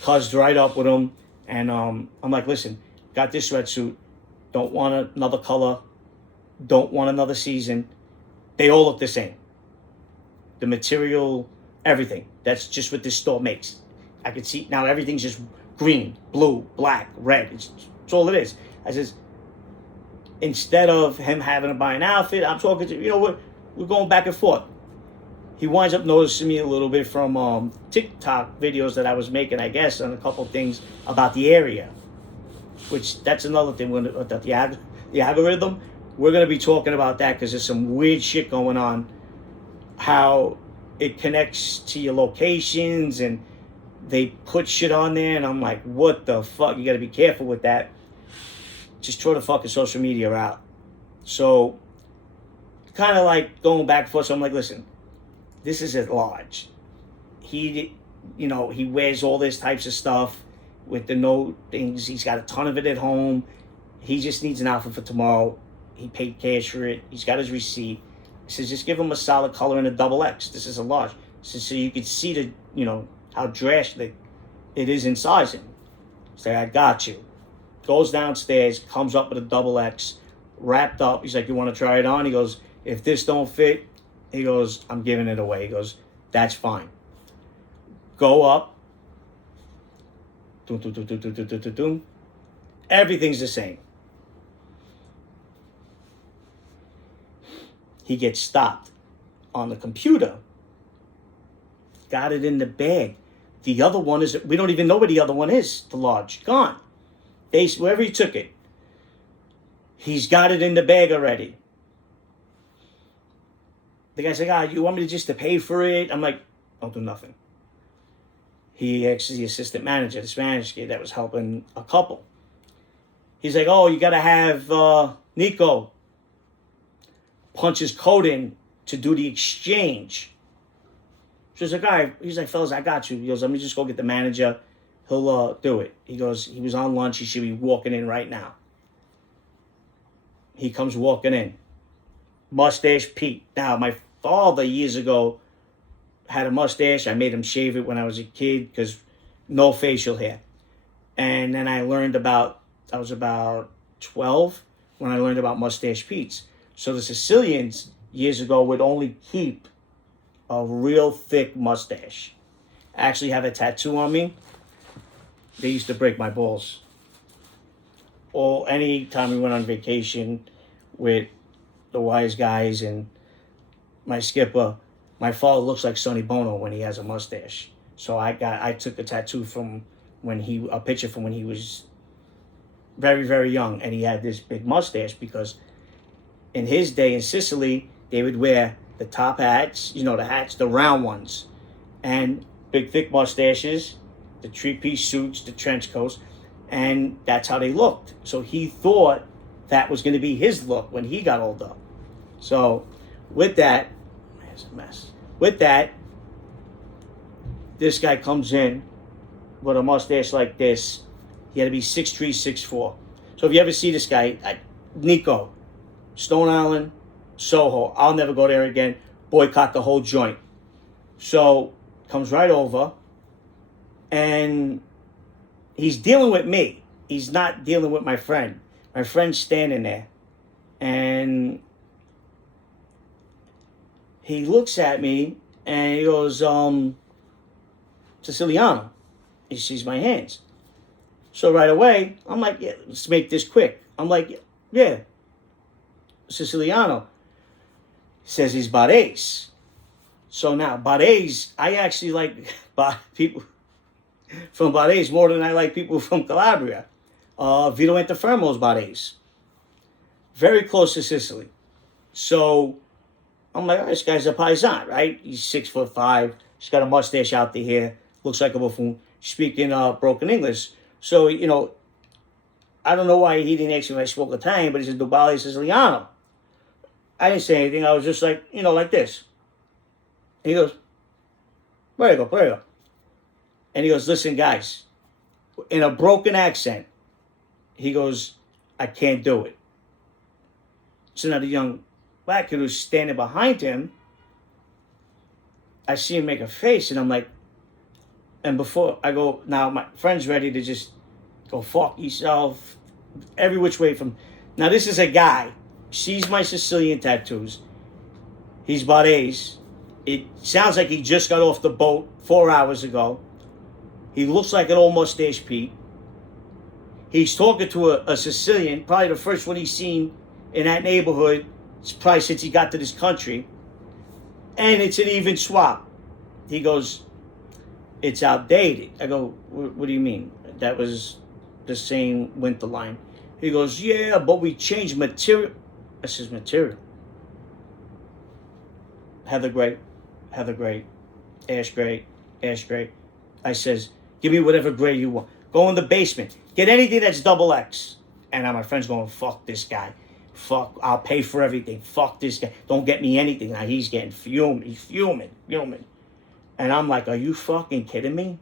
cussed right up with him, and I'm like, listen, got this sweatsuit, don't want another color, don't want another season. They all look the same. The material, everything. That's just what this store makes. I could see now everything's just green, blue, black, red. It's all it is. I says, instead of him having to buy an outfit, I'm talking to, we're going back and forth. He winds up noticing me a little bit from TikTok videos that I was making, I guess, and a couple things about the area. Which, that's another thing, the algorithm. We're going to be talking about that because there's some weird shit going on. How it connects to your locations and they put shit on there, and I'm like, what the fuck? You got to be careful with that. Just throw the fucking social media out. So, kind of like going back and forth. So I'm like, listen, this is at large. He wears all this types of stuff with the no things. He's got a ton of it at home. He just needs an outfit for tomorrow. He paid cash for it. He's got his receipt. He says, just give him a solid color and a double X. This is a large. So you can see how drastic it is in sizing. Say, I got you. Goes downstairs, comes up with a double X, wrapped up. He's like, you want to try it on? He goes, if this don't fit, he goes, I'm giving it away. He goes, that's fine. Go up. Doom, doom, doom, doom, doom, doom, doom, doom. Everything's the same. He gets stopped on the computer. Got it in the bag. The other one is, we don't even know where the other one is, the large. Gone. Wherever he took it. He's got it in the bag already. The guy's like, you want me to pay for it? I'm like, don't do nothing. He actually the assistant manager, the Spanish kid that was helping a couple. He's like, you got to have Nico punch his code in to do the exchange. So he's like, fellas, I got you. He goes, let me just go get the manager. He'll do it. He goes, he was on lunch. He should be walking in right now. He comes walking in. Mustache Pete. Now, my father years ago had a mustache. I made him shave it when I was a kid because no facial hair. And then I was about 12 when I learned about Mustache Pete's. So the Sicilians years ago would only keep a real thick mustache. I actually have a tattoo on me. They used to break my balls. Or any time we went on vacation with the wise guys and my skipper, my father looks like Sonny Bono when he has a mustache. So I took a tattoo a picture from when he was very, very young, and he had this big mustache because in his day in Sicily, they would wear the top hats, the hats, the round ones, and big, thick mustaches, the three-piece suits, the trench coats, and that's how they looked. So he thought that was going to be his look when he got older. So with that, there's a mess. With that, this guy comes in with a mustache like this. He had to be 6'3", 6'4". So if you ever see this guy, Nico, Stone Island, Soho, I'll never go there again. Boycott the whole joint. So comes right over, and he's dealing with me. He's not dealing with my friend. My friend's standing there, and he looks at me and he goes, Siciliano. He sees my hands. So right away, I'm like, yeah, let's make this quick. I'm like, yeah, Siciliano. Says he's Barese. So now, Barese, I actually like people from Barese more than I like people from Calabria. Vito Antifermo's Barese. Very close to Sicily. So I'm like, this guy's a paisan, right? He's 6'5". He's got a mustache out there here. Looks like a buffoon. Speaking broken English. So, I don't know why he didn't ask me if I spoke Italian, but he said, Dubali Siciliano. I didn't say anything. I was just like, like this. And he goes, Prego. And he goes, listen, guys, in a broken accent, he goes, I can't do it. So now the young black kid who's standing behind him, I see him make a face, and I'm like, and before I go, now my friend's ready to just go fuck yourself every which way from. Now this is a guy, sees my Sicilian tattoos. He's Barese. It sounds like he just got off the boat 4 hours ago. He looks like an old mustache Pete. He's talking to a Sicilian, probably the first one he's seen in that neighborhood. It's probably since he got to this country. And it's an even swap. He goes, it's outdated. I go, what do you mean? That was the same winter line. He goes, yeah, but we changed material. I says, material? Heather gray, ash gray. I says, give me whatever gray you want. Go in the basement. Get anything that's double X. And now my friend's going, fuck this guy. Fuck, I'll pay for everything. Fuck this guy. Don't get me anything. Now he's getting fuming. He's fuming. And I'm like, are you fucking kidding me?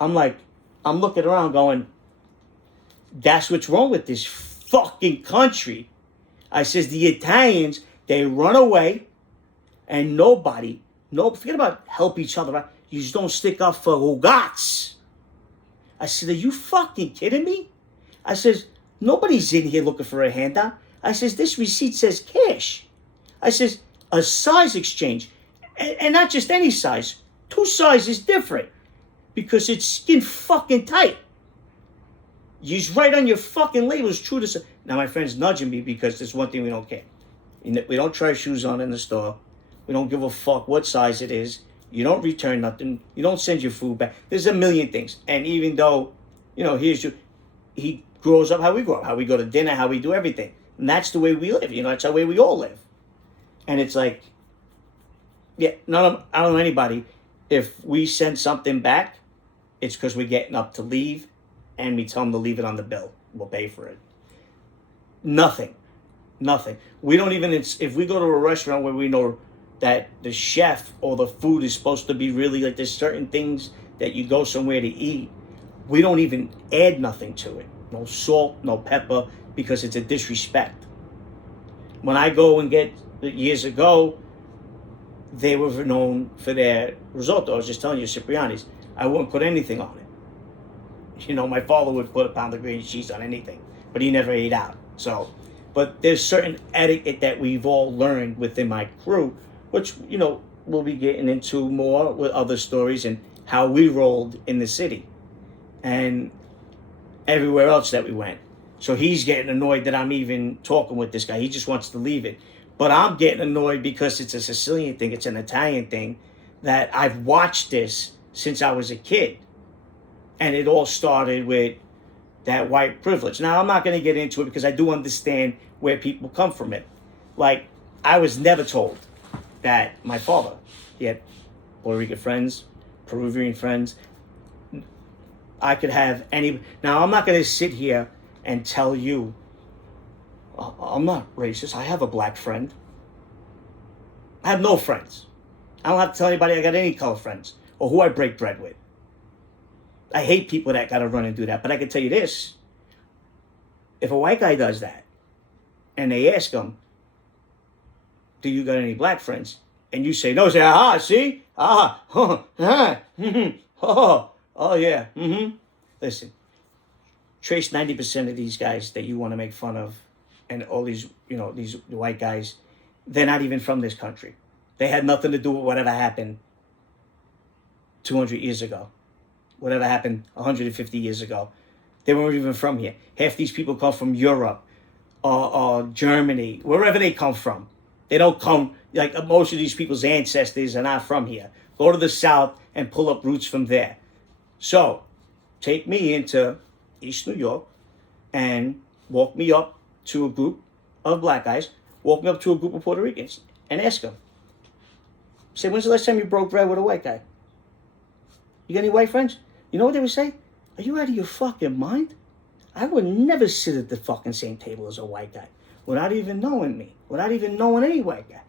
I'm looking around going, that's what's wrong with this fucking country. I says, the Italians, they run away, and forget about help each other out. You just don't stick up for ragazzi. I said, are you fucking kidding me? I says, nobody's in here looking for a handout. I says, this receipt says cash. I says, a size exchange. And not just any size. 2 sizes different. Because it's skin fucking tight. You just write on your fucking labels true to... Now my friend's nudging me because there's one thing we don't care. We don't try shoes on in the store. We don't give a fuck what size it is. You don't return nothing. You don't send your food back. There's a million things. And even though, he grows up how we grow up. How we go to dinner, how we do everything. And that's the way we live. That's the way we all live. And it's like... Yeah, I don't know anybody. If we send something back, it's because we're getting up to leave, and we tell them to leave it on the bill. We'll pay for it. Nothing. We don't even, if we go to a restaurant where we know that the chef or the food is supposed to be really like, there's certain things that you go somewhere to eat, we don't even add nothing to it. No salt, no pepper, because it's a disrespect. When I go and get, years ago, they were known for their risotto. I was just telling you, Cipriani's. I wouldn't put anything on it. My father would put a pound of green cheese on anything, but he never ate out. So, but there's certain etiquette that we've all learned within my crew, which, we'll be getting into more with other stories and how we rolled in the city and everywhere else that we went. So he's getting annoyed that I'm even talking with this guy. He just wants to leave it. But I'm getting annoyed because it's a Sicilian thing, it's an Italian thing, that I've watched this since I was a kid. And it all started with that white privilege. Now, I'm not going to get into it because I do understand where people come from it. Like, I was never told that my father, he had Puerto Rican friends, Peruvian friends. I could have any... Now, I'm not going to sit here and tell you, I'm not racist. I have a black friend. I have no friends. I don't have to tell anybody I got any color friends or who I break bread with. I hate people that got to run and do that. But I can tell you this. If a white guy does that and they ask him, do you got any black friends? And you say no, say, aha, see? Aha, oh yeah, Listen, trace 90% of these guys that you want to make fun of and all these, these white guys, they're not even from this country. They had nothing to do with whatever happened 200 years ago. Whatever happened 150 years ago. They weren't even from here. Half these people come from Europe or Germany, wherever they come from. They don't come, like most of these people's ancestors are not from here. Go to the South and pull up roots from there. So, take me into East New York and walk me up to a group of black guys, walk me up to a group of Puerto Ricans and ask them. Say, when's the last time you broke bread with a white guy? You got any white friends? You know what they would say? Are you out of your fucking mind? I would never sit at the fucking same table as a white guy. without even knowing me, without even knowing any white guy.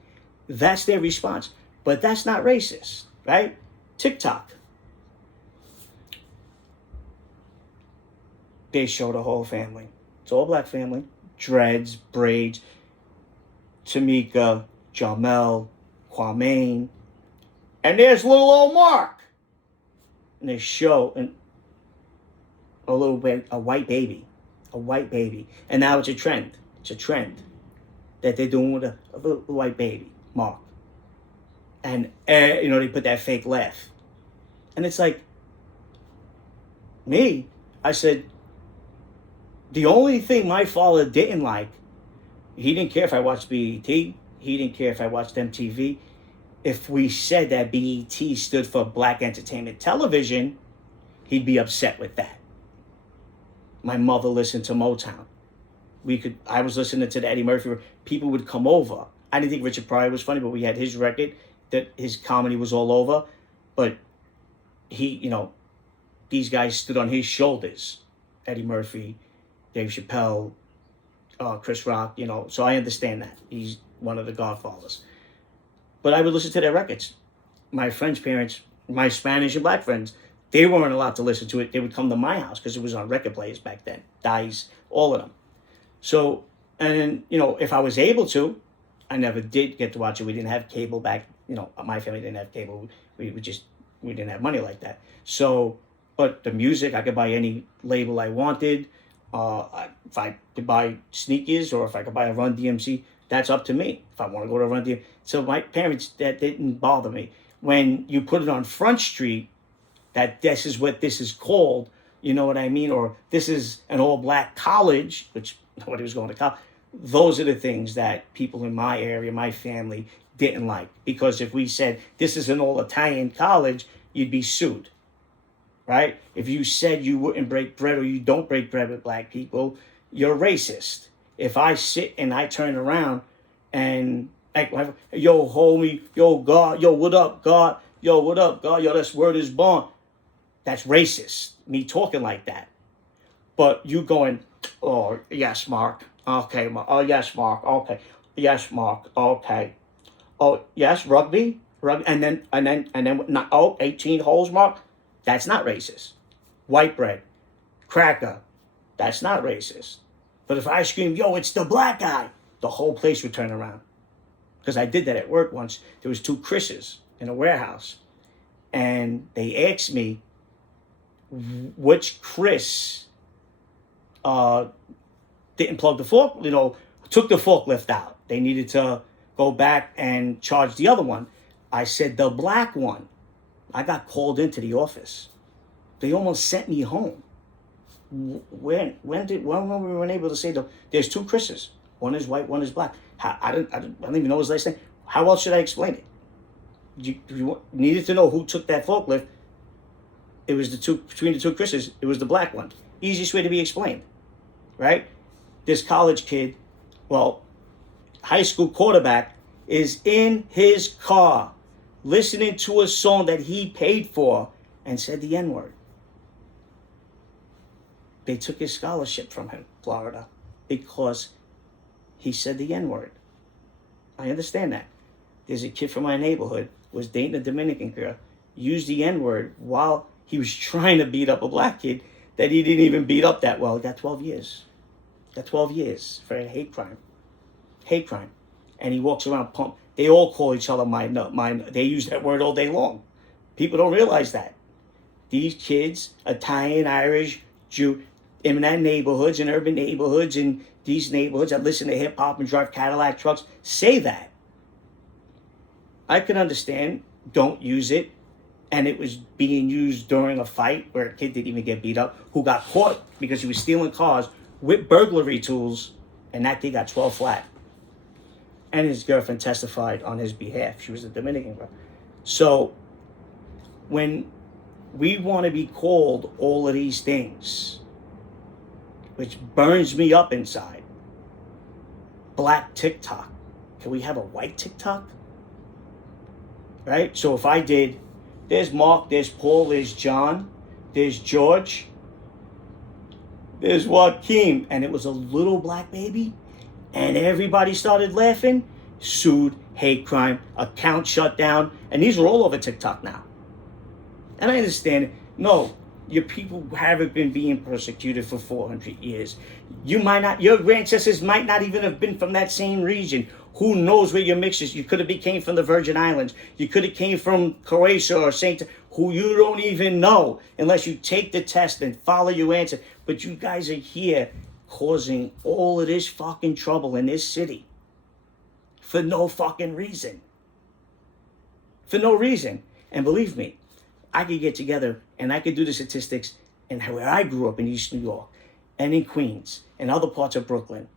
That's their response. But that's not racist, right? TikTok. They show the whole family. It's all black family. Dreads, braids, Tamika, Jamel, Kwame. And there's little old Mark. And they show a white baby. A white baby. And now it's a trend. It's a trend that they're doing with a little white baby, Mark. And, they put that fake laugh. And it's like, me, I said, the only thing my father didn't like, he didn't care if I watched BET. He didn't care if I watched MTV. If we said that BET stood for Black Entertainment Television, he'd be upset with that. My mother listened to Motown. I was listening to the Eddie Murphy. People would come over. I didn't think Richard Pryor was funny, but we had his record that his comedy was all over. But he, these guys stood on his shoulders. Eddie Murphy, Dave Chappelle, Chris Rock, so I understand that. He's one of the godfathers. But I would listen to their records. My French parents, my Spanish and black friends, they weren't allowed to listen to it. They would come to my house because it was on record players back then. Dice, all of them. So, and if I was able to, I never did get to watch it. We didn't have cable back. My family didn't have cable. We didn't have money like that. So, but the music, I could buy any label I wanted. If I could buy sneakers or if I could buy a Run DMC, that's up to me. If I want to go to Run DMC. So my parents, that didn't bother me. When you put it on Front Street, that this is what this is called, you know what I mean? Or this is an all-black college, which nobody was going to college. Those are the things that people in my area, my family, didn't like. Because if we said this is an all-Italian college, you'd be sued, right? If you said you wouldn't break bread or you don't break bread with black people, you're racist. If I sit and I turn around and like, yo, homie, yo, God, yo, what up, God? Yo, what up, God? Yo, that's word is born. That's racist, me talking like that. But you going, oh, yes, Mark. Okay, Mark. Oh, yes, Mark. Okay. Yes, Mark. Okay. Oh, yes, rugby. And then, not, 18 holes, Mark. That's not racist. White bread. Cracker. That's not racist. But if I scream, yo, it's the black guy, the whole place would turn around. Because I did that at work once. There was 2 Chris's in a warehouse. And they asked me which Chris didn't plug the fork, took the forklift out. They needed to go back and charge the other one. I said, the black one. I got called into the office. They almost sent me home. When we were able to say there's 2 Chris's. One is white, one is black. I don't even know his last name. How else should I explain it? You needed to know who took that forklift. It was between the 2 Chris's, it was the black one. Easiest way to be explained, right? This college kid, high school quarterback, is in his car listening to a song that he paid for and said the N-word. They took his scholarship from him, Florida, because he said the N-word. I understand that. There's a kid from my neighborhood, was dating a Dominican girl, used the N-word while he was trying to beat up a black kid that he didn't even beat up that well. He got 12 years. Got 12 years for a hate crime. Hate crime. And he walks around pump. They all call each other mine. They use that word all day long. People don't realize that. These kids, Italian, Irish, Jew, in that neighborhoods, in urban neighborhoods, in these neighborhoods that listen to hip hop and drive Cadillac trucks, say that. I can understand, don't use it. And it was being used during a fight where a kid didn't even get beat up, who got caught because he was stealing cars with burglary tools, and that kid got 12 flat. And his girlfriend testified on his behalf. She was a Dominican girl. So when we want to be called all of these things, which burns me up inside, black TikTok. Can we have a white TikTok? Right? So if I did, there's Mark, there's Paul, there's John, there's George, there's Joaquin, and it was a little black baby, And everybody started laughing, sued, hate crime, account shut down, and these are all over TikTok now. And I understand it. No, your people haven't been being persecuted for 400 years. You might not, your ancestors might not even have been from that same region. Who knows where your mixes? You could have came from the Virgin Islands. You could have came from Croatia or Saint, who you don't even know unless you take the test and follow your answer. But you guys are here causing all of this fucking trouble in this city for no fucking reason. For no reason. And believe me, I could get together and I could do the statistics and where I grew up in East New York and in Queens and other parts of Brooklyn,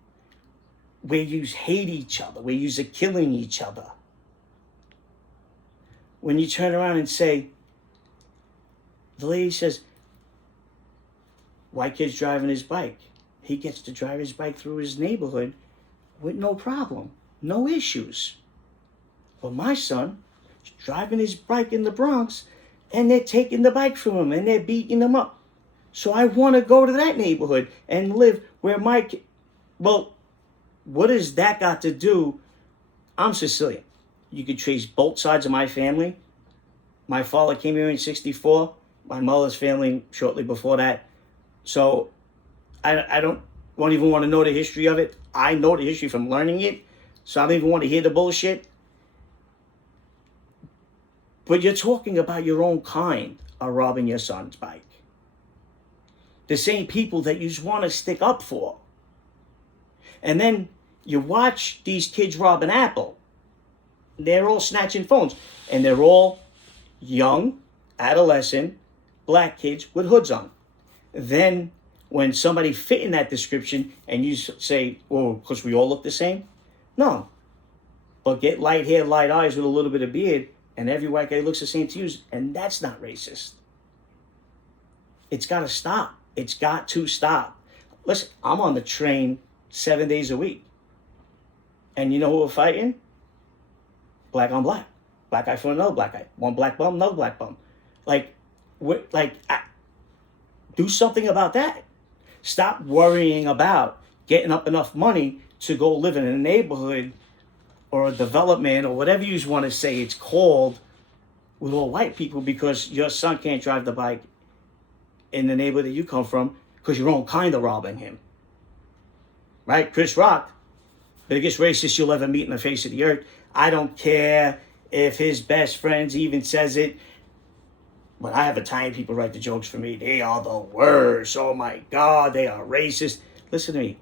where you hate each other, where you're killing each other. When you turn around and say, the lady says, white kid's driving his bike. He gets to drive his bike through his neighborhood with no problem, no issues. But my son is driving his bike in the Bronx and they're taking the bike from him and they're beating him up. So I want to go to that neighborhood and live where my kid... Well, what has that got to do? I'm Sicilian. You could trace both sides of my family. My father came here in 1964. My mother's family shortly before that. So I don't even want to know the history of it. I know the history from learning it. So I don't even want to hear the bullshit. But you're talking about your own kind are robbing your son's bike. The same people that you just want to stick up for. And then you watch these kids rob an Apple. They're all snatching phones. And they're all young, adolescent, black kids with hoods on. Then when somebody fit in that description and you say, well, because we all look the same? No. But get light hair, light eyes with a little bit of beard, and every white guy looks the same to you, and that's not racist. It's got to stop. It's got to stop. Listen, I'm on the train 7 days a week. And you know who we're fighting? Black on black. Black guy for another black guy. One black bum, another black bum. Do something about that. Stop worrying about getting up enough money to go live in a neighborhood or a development or whatever you want to say it's called with all white people because your son can't drive the bike in the neighborhood that you come from because your own kind of robbing him. Right? Chris Rock, biggest racist you'll ever meet in the face of the earth. I don't care if his best friends even says it. But I have Italian people write the jokes for me. They are the worst. Oh my God, they are racist. Listen to me.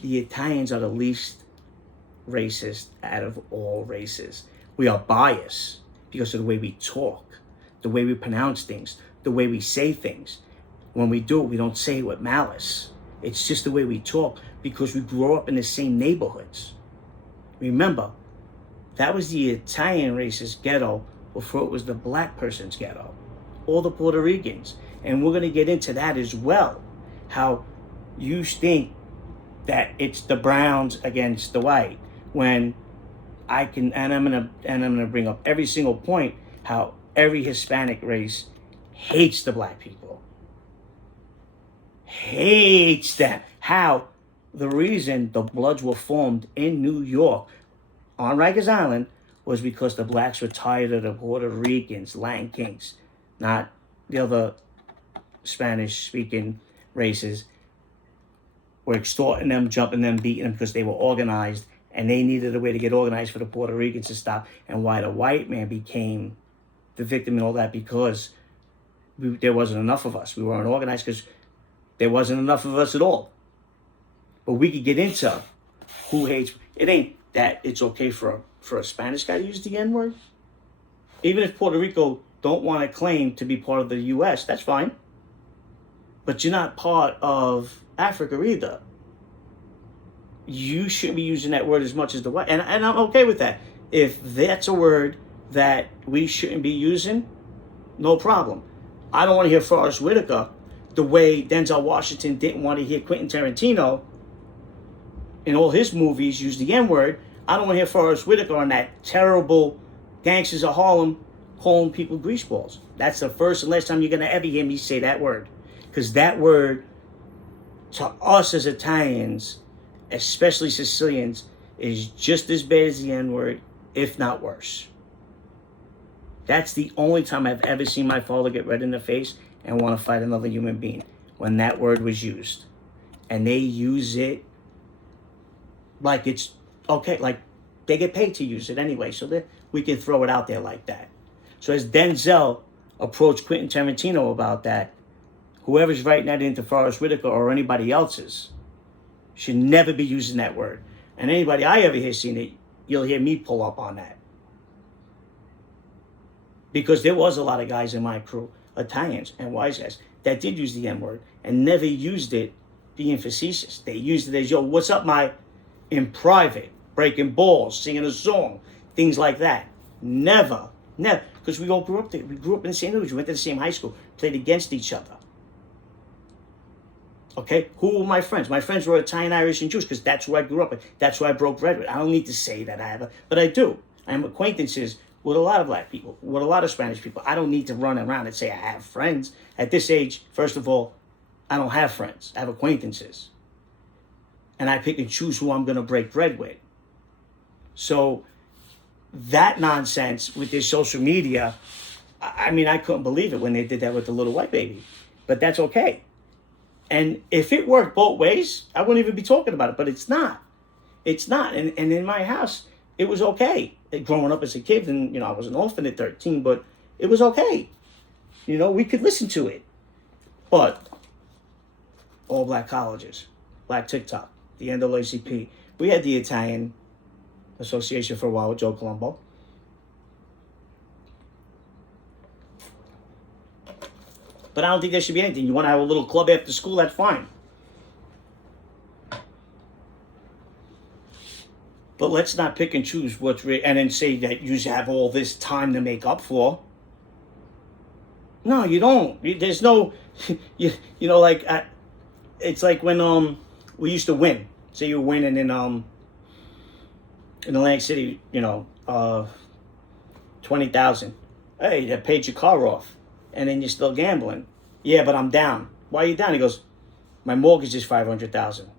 The Italians are the least racist out of all races. We are biased because of the way we talk, the way we pronounce things, the way we say things. When we do it, we don't say it with malice. It's just the way we talk because we grow up in the same neighborhoods. Remember, that was the Italian racist ghetto before it was the black person's ghetto. All the Puerto Ricans. And we're going to get into that as well. How you think that it's the browns against the white when I can, and I'm going to bring up every single point how every Hispanic race hates the black people. Hates them. How the reason the Bloods were formed in New York on Rikers Island was because the blacks were tired of the Puerto Ricans, Latin Kings, not the other Spanish-speaking races, were extorting them, jumping them, beating them because they were organized, and they needed a way to get organized for the Puerto Ricans to stop. And why the white man became the victim and all that because there wasn't enough of us. We weren't organized because there wasn't enough of us at all. But we could get into who hates. It ain't that it's okay for a Spanish guy to use the N-word. Even if Puerto Rico don't want to claim to be part of the U.S., that's fine. But you're not part of Africa either. You shouldn't be using that word as much as the white. And I'm okay with that. If that's a word that we shouldn't be using, no problem. I don't want to hear Forrest Whitaker the way Denzel Washington didn't want to hear Quentin Tarantino in all his movies use the N-word. I don't want to hear Forrest Whitaker on that terrible Gangsters of Harlem calling people greaseballs. That's the first and last time you're going to ever hear me say that word. Because that word, to us as Italians especially Sicilians, is just as bad as the N-word, if not worse. That's the only time I've ever seen my father get red in the face and want to fight another human being, when that word was used. And they use it like it's okay, like they get paid to use it anyway, so that we can throw it out there like that. So as Denzel approached Quentin Tarantino about that, whoever's writing that into Forrest Whitaker or anybody else's should never be using that word. And anybody I ever hear seen it, you'll hear me pull up on that. Because there was a lot of guys in my crew, Italians and wise guys, that did use the N-word and never used it being facetious. They used it as, yo, what's up, my, in private, breaking balls, singing a song, things like that. Never, because we all grew up there. We grew up in the same village. We went to the same high school, played against each other. Okay, who were my friends? My friends were Italian, Irish, and Jewish, because that's who I grew up with. That's who I broke bread with. I don't need to say that I have, but I do. I have acquaintances with a lot of black people, with a lot of Spanish people. I don't need to run around and say I have friends. At this age, first of all, I don't have friends. I have acquaintances. And I pick and choose who I'm going to break bread with. So that nonsense with this social media, I mean, I couldn't believe it when they did that with the little white baby. But that's okay. And if it worked both ways, I wouldn't even be talking about it. But it's not. It's not. And in my house, it was okay. Growing up as a kid, and, you know, I was an orphan at 13, but it was okay. You know, we could listen to it. But all black colleges, black TikTok, the NAACP. We had the Italian Association for a while with Joe Colombo. But I don't think there should be anything. You want to have a little club after school, that's fine. But let's not pick and choose what's real and then say that you have all this time to make up for. No, you don't. There's no, you know, like, it's like when we used to win. Say you're winning in Atlantic City, you know, 20,000. Hey, that paid your car off, and then you're still gambling. Yeah, but I'm down. Why are you down? He goes, my mortgage is 500,000.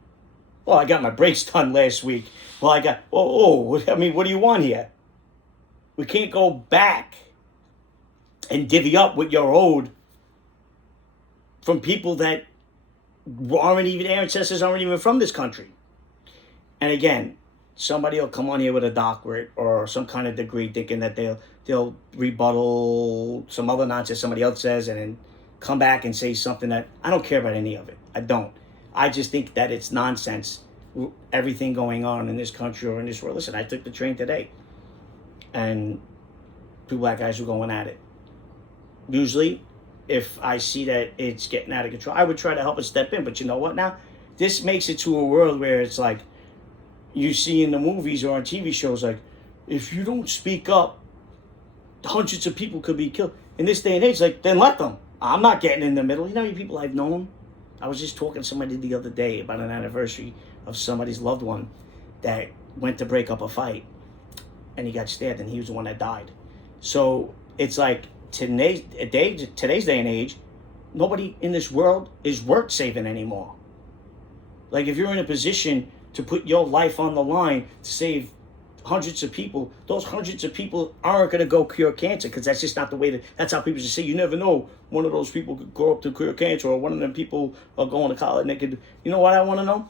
Well, I got my brakes done last week. Well, I got, I mean, what do you want here? We can't go back and divvy up what you're owed from people that aren't even, their ancestors aren't even from this country. And again, somebody will come on here with a doctorate or some kind of degree thinking that they'll rebuttal some other nonsense somebody else says and then come back and say something that, I don't care about any of it. I don't. I just think that it's nonsense, everything going on in this country or in this world. Listen, I took the train today, and two black guys were going at it. Usually, if I see that it's getting out of control, I would try to help it step in. But you know what now? This makes it to a world where it's like, you see in the movies or on TV shows, like, if you don't speak up, hundreds of people could be killed. In this day and age, like, then let them. I'm not getting in the middle. You know how many people I've known? I was just talking to somebody the other day about an anniversary of somebody's loved one that went to break up a fight, and he got stabbed, and he was the one that died. So it's like today's day and age, nobody in this world is worth saving anymore. Like, if you're in a position to put your life on the line to save hundreds of people, those hundreds of people aren't going to go cure cancer, because that's just not the way that's how people just say. You never know, one of those people could grow up to cure cancer, or one of them people are going to college and they could, you know what I want to know?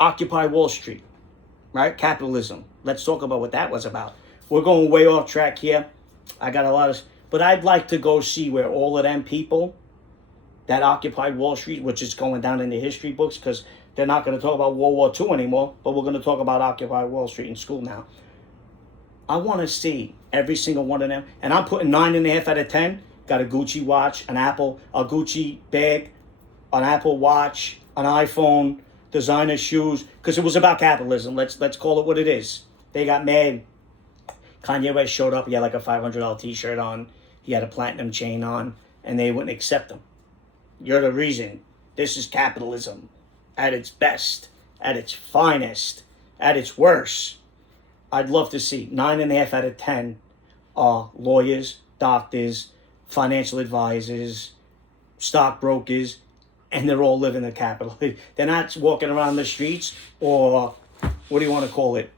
Occupy Wall Street, right? Capitalism. Let's talk about what that was about. We're going way off track here. I got a lot of, but I'd like to go see where all of them people that occupied Wall Street, which is going down in the history books, because they're not going to talk about World War II anymore, but we're going to talk about Occupy Wall Street in school now. I want to see every single one of them, and I'm putting 9.5 out of 10. Got a Gucci watch, a Gucci bag, an Apple watch, an iPhone, designer shoes, because it was about capitalism. Let's call it what it is. They got mad. Kanye West showed up. He had like a $500 T-shirt on. He had a platinum chain on, and they wouldn't accept him. You're the reason. This is capitalism at its best, at its finest, at its worst. I'd love to see 9.5 out of 10 lawyers, doctors, financial advisors, stockbrokers, and they're all living in the capital. They're not walking around the streets, or what do you want to call it?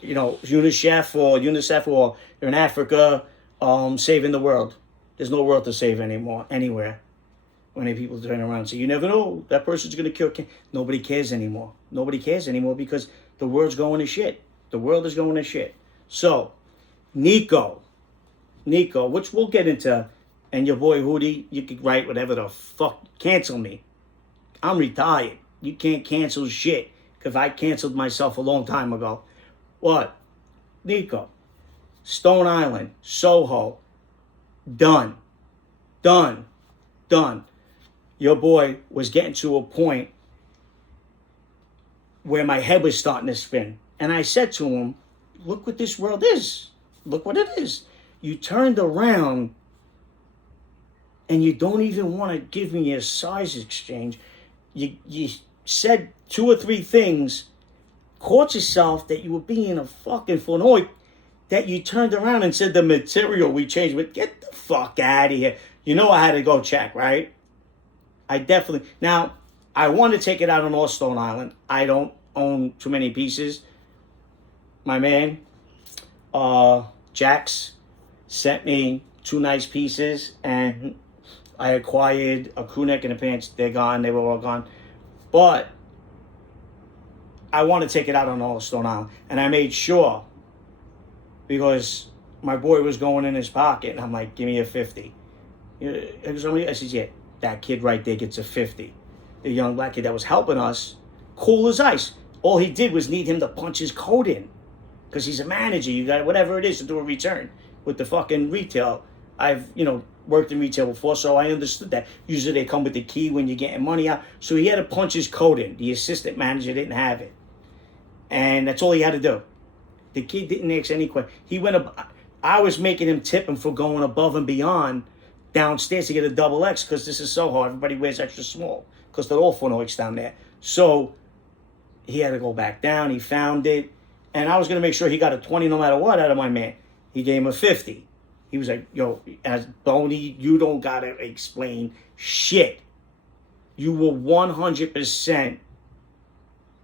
You know, UNICEF, or you're in Africa, saving the world. There's no world to save anymore, anywhere. When people turn around and say, you never know, that person's going to kill. Nobody cares anymore. Nobody cares anymore because the world's going to shit. The world is going to shit. So, Nico, which we'll get into, and your boy Hootie, you can write whatever the fuck. Cancel me. I'm retired. You can't cancel shit, because I canceled myself a long time ago. What? Nico, Stone Island, Soho, done. Your boy was getting to a point where my head was starting to spin. And I said to him, look what this world is. Look what it is. You turned around and you don't even want to give me a size exchange. You said 2 or 3 things, caught yourself that you were being a fucking fanoid, that you turned around and said the material we changed. But get the fuck out of here. You know I had to go check, right? I definitely... Now, I want to take it out on all Stone Island. I don't own too many pieces. My man, Jax, sent me 2 nice pieces, and I acquired a crew neck and a pants. They're gone. They were all gone. But I want to take it out on all Stone Island. And I made sure, because my boy was going in his pocket, and I'm like, give me a 50. I said, yeah, that kid right there gets a 50. The young black kid that was helping us, cool as ice. All he did was need him to punch his code in, because he's a manager. You got whatever it is to do a return with the fucking retail. I've, worked in retail before, so I understood that. Usually they come with the key when you're getting money out. So he had to punch his code in. The assistant manager didn't have it. And that's all he had to do. The kid didn't ask any question. He went up. I was making him tip him for going above and beyond downstairs to get a double X, because this is Soho. Everybody wears extra small because they're all phonics down there. So he had to go back down. He found it. And I was going to make sure he got a 20 no matter what out of my man. He gave him a 50. He was like, yo, as Boney, you don't got to explain shit. You were 100%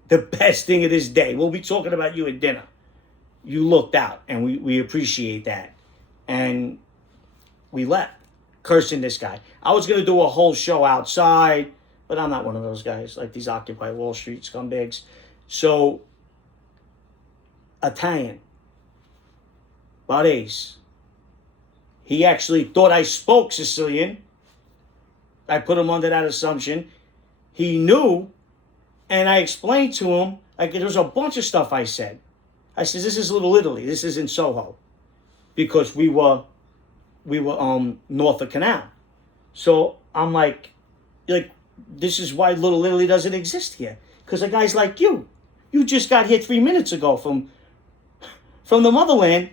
the best thing of this day. We'll be talking about you at dinner. You looked out, and we appreciate that. And we left, cursing this guy. I was going to do a whole show outside, but I'm not one of those guys, like these Occupy Wall Street scumbags. So, Italian, Barese. He actually thought I spoke Sicilian. I put him under that assumption. He knew, and I explained to him, like, there was a bunch of stuff I said. I said, this is Little Italy. This is in Soho. Because we were north of Canal. So I'm like, this is why Little Italy doesn't exist here. Because a guy's like you just got here 3 minutes ago from the motherland.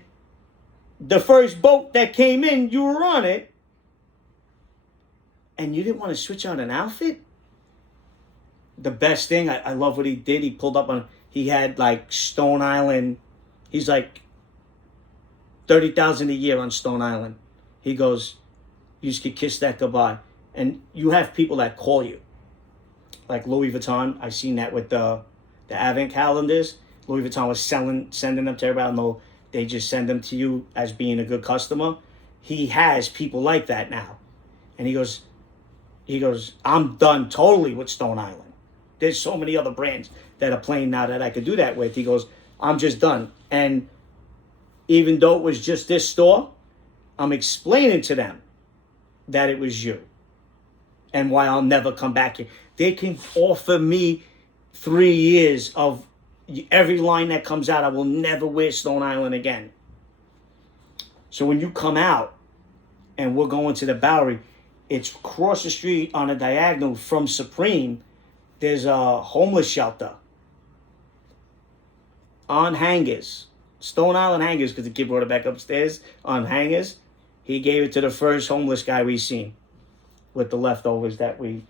The first boat that came in, you were on it. And you didn't want to switch out an outfit? The best thing, I love what he did. He pulled up on, he had like Stone Island. He's like $30,000 a year on Stone Island. He goes, you just could kiss that goodbye. And you have people that call you. Like Louis Vuitton, I seen that with the Advent calendars. Louis Vuitton was sending them to everybody. No, they just send them to you as being a good customer. He has people like that now. And he goes, I'm done totally with Stone Island. There's so many other brands that are playing now that I could do that with. He goes, I'm just done. And even though it was just this store, I'm explaining to them that it was you and why I'll never come back here. They can offer me 3 years of every line that comes out. I will never wear Stone Island again. So when you come out and we're going to the Bowery, it's across the street on a diagonal from Supreme. There's a homeless shelter on hangers. Stone Island hangers, because the kid brought it back upstairs on hangers. He gave it to the first homeless guy we seen with the leftovers that we...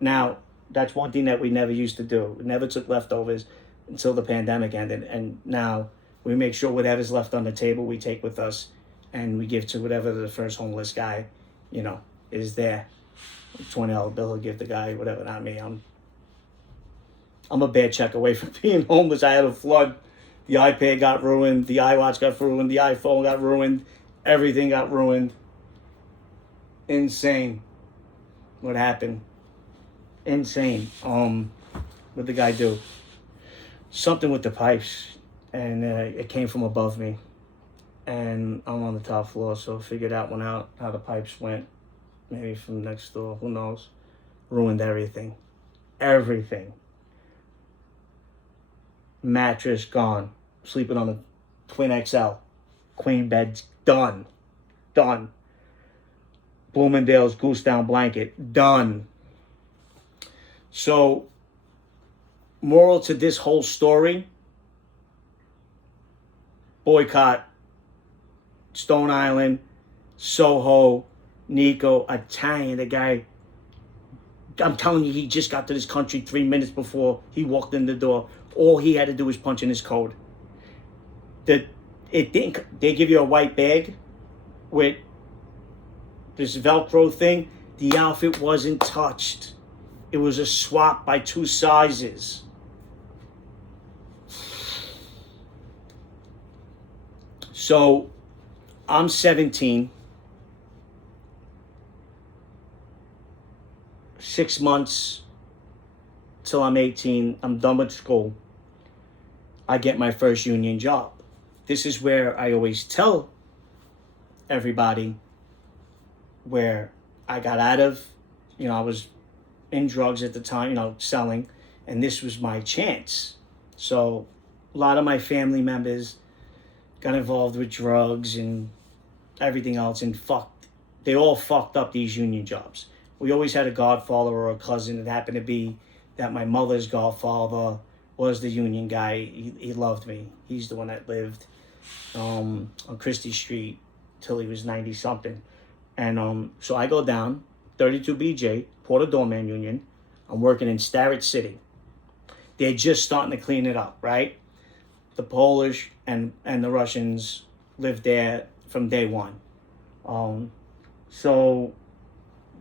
Now, that's one thing that we never used to do. We never took leftovers until the pandemic ended. And now we make sure whatever's left on the table we take with us and we give to whatever the first homeless guy, is there. $20 bill, he'll give the guy, whatever. Not me. I'm a bad check away from being homeless. I had a flood. The iPad got ruined. The iWatch got ruined. The iPhone got ruined. Everything got ruined. Insane. What happened? Insane. What'd the guy do? Something with the pipes, and it came from above me. And I'm on the top floor, so figured that one out, how the pipes went. Maybe from next door, who knows? Ruined everything. Everything. Mattress gone. Sleeping on a twin XL. Queen bed done. Done. Bloomingdale's goose down blanket done. So, moral to this whole story: boycott, Stone Island, Soho, Nico, Italian, the guy. I'm telling you, he just got to this country 3 minutes before he walked in the door. All he had to do was punch in his code. They give you a white bag with this Velcro thing. The outfit wasn't touched. It was a swap by 2 sizes. So, I'm 17. 6 months till I'm 18. I'm done with school. I get my first union job. This is where I always tell everybody where I got out of, I was in drugs at the time, selling, and this was my chance. So a lot of my family members got involved with drugs and everything else, and they all fucked up these union jobs. We always had a godfather or a cousin. It happened to be that my mother's godfather was the union guy. He loved me. He's the one that lived on Christie Street till he was 90 something. And so I go down 32 BJ, Porter Doorman Union. I'm working in Starrett City. They're just starting to clean it up, right? The Polish and the Russians lived there from day one. So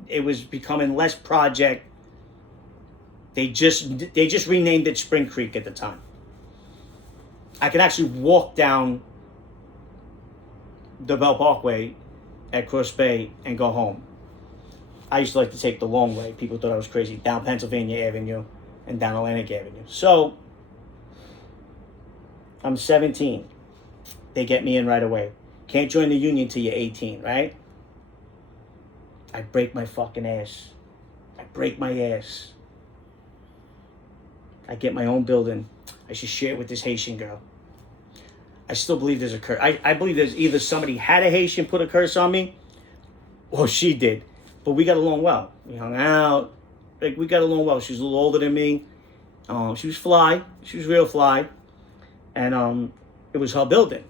it was becoming less project. They just renamed it Spring Creek at the time. I could actually walk down the Bell Parkway at Cross Bay and go home. I used to like to take the long way. People thought I was crazy. Down Pennsylvania Avenue and down Atlantic Avenue. So I'm 17. They get me in right away. Can't join the union till you're 18, right? I break my fucking ass. I break my ass. I get my own building. I should share it with this Haitian girl. I still believe there's a curse. I believe there's either somebody had a Haitian put a curse on me, or she did. But we got along well. We hung out. Like, we got along well. She was a little older than me. She was fly. She was real fly. And it was her building.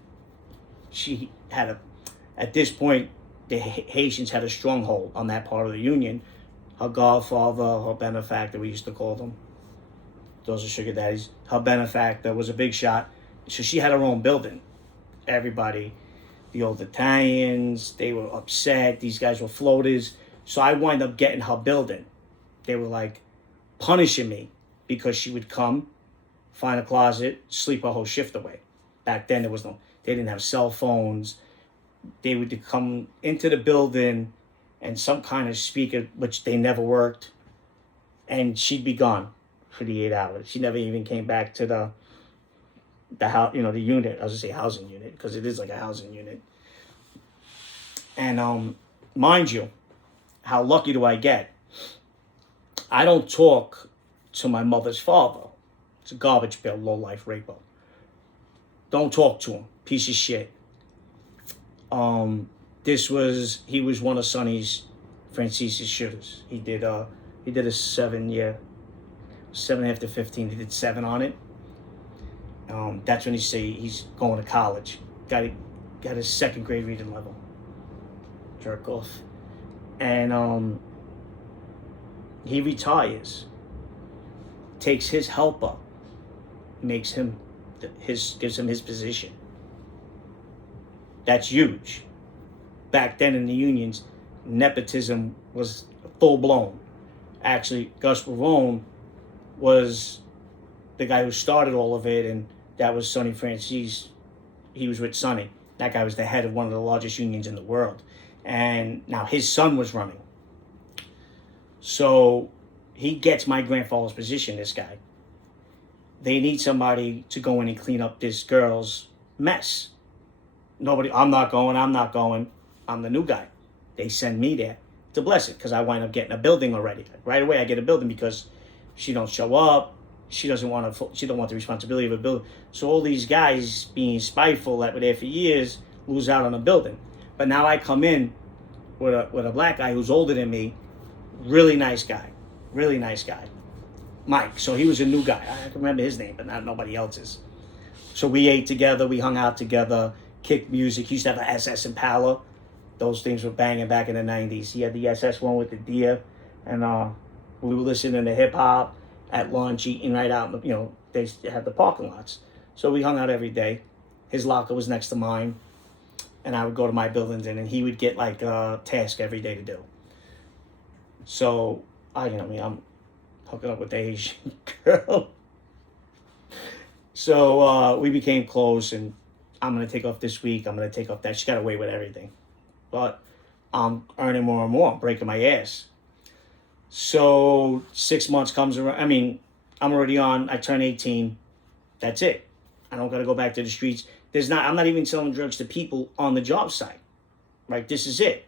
She had at this point, the Haitians had a stronghold on that part of the union. Her godfather, her benefactor, we used to call them. Those are sugar daddies. Her benefactor was a big shot. So she had her own building. Everybody, the old Italians, they were upset. These guys were floaters. So I wind up getting her building. They were like punishing me because she would come, find a closet, sleep her whole shift away. Back then they didn't have cell phones. They would come into the building and some kind of speaker, which they never worked, and she'd be gone for the 8 hours. She never even came back to the house, the unit. I was gonna say housing unit because it is like a housing unit. And mind you, how lucky do I get? I don't talk to my mother's father. It's a garbage pail, low-life rapo. Don't talk to him, piece of shit. He was one of Sonny's Francis's shooters. He did a 7-year, 7.5 to 15. He did 7 on it. That's when he's going to college. Got his 2nd grade reading level. Jerk off. And he retires. Takes his helper. Gives him his position. That's huge. Back then in the unions, nepotism was full blown. Actually, Gus Pavone was the guy who started all of it, and that was Sonny Francis. He was with Sonny. That guy was the head of one of the largest unions in the world. And now his son was running. So he gets my grandfather's position, this guy. They need somebody to go in and clean up this girl's mess. Nobody, I'm not going. I'm the new guy. They send me there to bless it, because I wind up getting a building already. Right away I get a building because she don't show up. She don't want the responsibility of a building. So all these guys being spiteful that were there for years lose out on a building. But now I come in with a black guy who's older than me, really nice guy, Mike. So he was a new guy. I can remember his name, but not nobody else's. So we ate together, we hung out together, kicked music. He used to have an SS Impala. Those things were banging back in the 90s. He had the SS one with the deer, and we were listening to hip hop at lunch, eating right out. They had the parking lots. So we hung out every day. His locker was next to mine, and I would go to my buildings, and then he would get like a task every day to do. So I'm hooking up with the Asian girl. So we became close, and I'm going to take off this week. I'm going to take off that. She got away with everything. But I'm earning more and more. I'm breaking my ass. So 6 months comes around. I'm already on. I turn 18. That's it. I don't got to go back to the streets. I'm not even selling drugs to people on the job site. Right? This is it.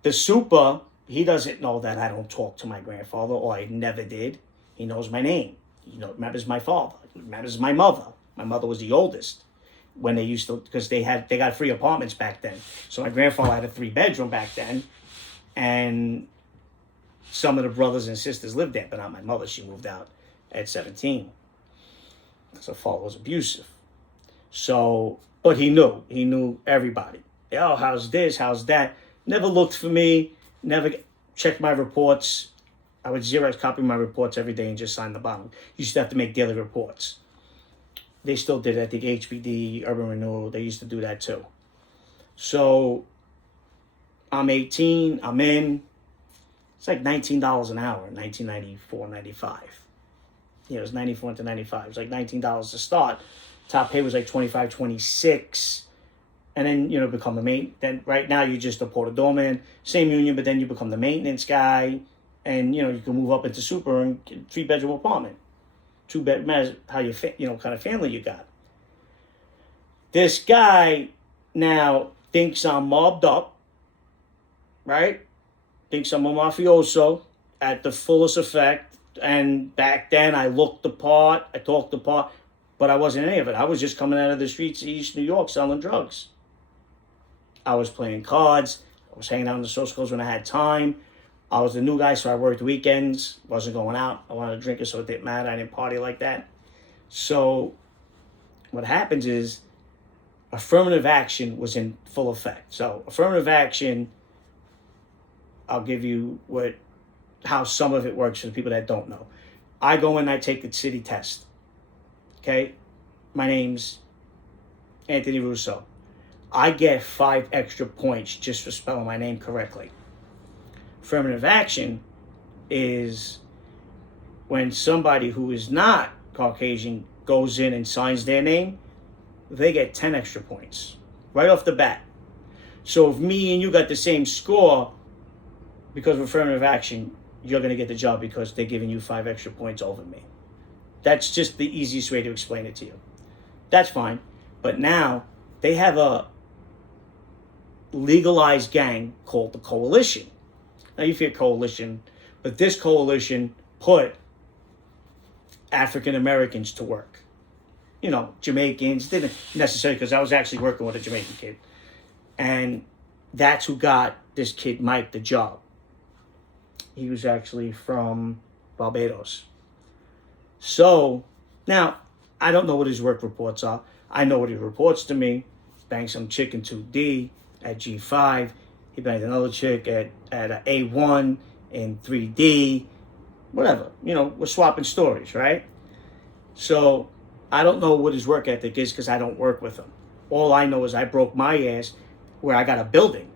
The super, he doesn't know that I don't talk to my grandfather, or I never did. He knows my name. He remembers my father. He remembers my mother. My mother was the oldest when they used to, because they got free apartments back then. So my grandfather had a 3-bedroom back then, and some of the brothers and sisters lived there, but not my mother. She moved out at 17 because her father was abusive. So, but he knew everybody. Oh, how's this? How's that? Never looked for me. Never checked my reports. I would Xerox copy my reports every day and just sign the bottom. Used to have to make daily reports. They still did it. I think HPD, Urban Renewal, they used to do that too. So I'm 18, I'm in. It's like $19 an hour in 1994, 95. It was 94 to 95. It was like $19 to start. Top pay was like 25, 26. And then, become the main. Then right now you're just a porter doorman, same union, but then you become the maintenance guy. And, you can move up into super and get a 3-bedroom apartment. 2-bedroom, matters how you kind of family you got. This guy now thinks I'm mobbed up, right? Thinks I'm a mafioso at the fullest effect. And back then I looked the part, I talked the part, but I wasn't any of it. I was just coming out of the streets of East New York selling drugs. I was playing cards. I was hanging out in the social clubs when I had time. I was the new guy, so I worked weekends. Wasn't going out. I wanted to drink it, so it didn't matter. I didn't party like that. So what happens is affirmative action was in full effect. So affirmative action, I'll give you how some of it works for the people that don't know. I go in, I take the city test. Okay? My name's Anthony Russo. I get 5 extra points just for spelling my name correctly. Affirmative action is when somebody who is not Caucasian goes in and signs their name, they get 10 extra points right off the bat. So if me and you got the same score, because of affirmative action, you're going to get the job because they're giving you 5 extra points over me. That's just the easiest way to explain it to you. That's fine. But now they have a legalized gang called the Coalition. Now you fear coalition, but this coalition put African Americans to work. Jamaicans, didn't necessarily, because I was actually working with a Jamaican kid. And that's who got this kid Mike the job. He was actually from Barbados. So now I don't know what his work reports are. I know what he reports to me. Banged some chick in 2D at G5. He banged another chick at A1 in 3D. Whatever. We're swapping stories, right? So I don't know what his work ethic is because I don't work with him. All I know is I broke my ass where I got a building.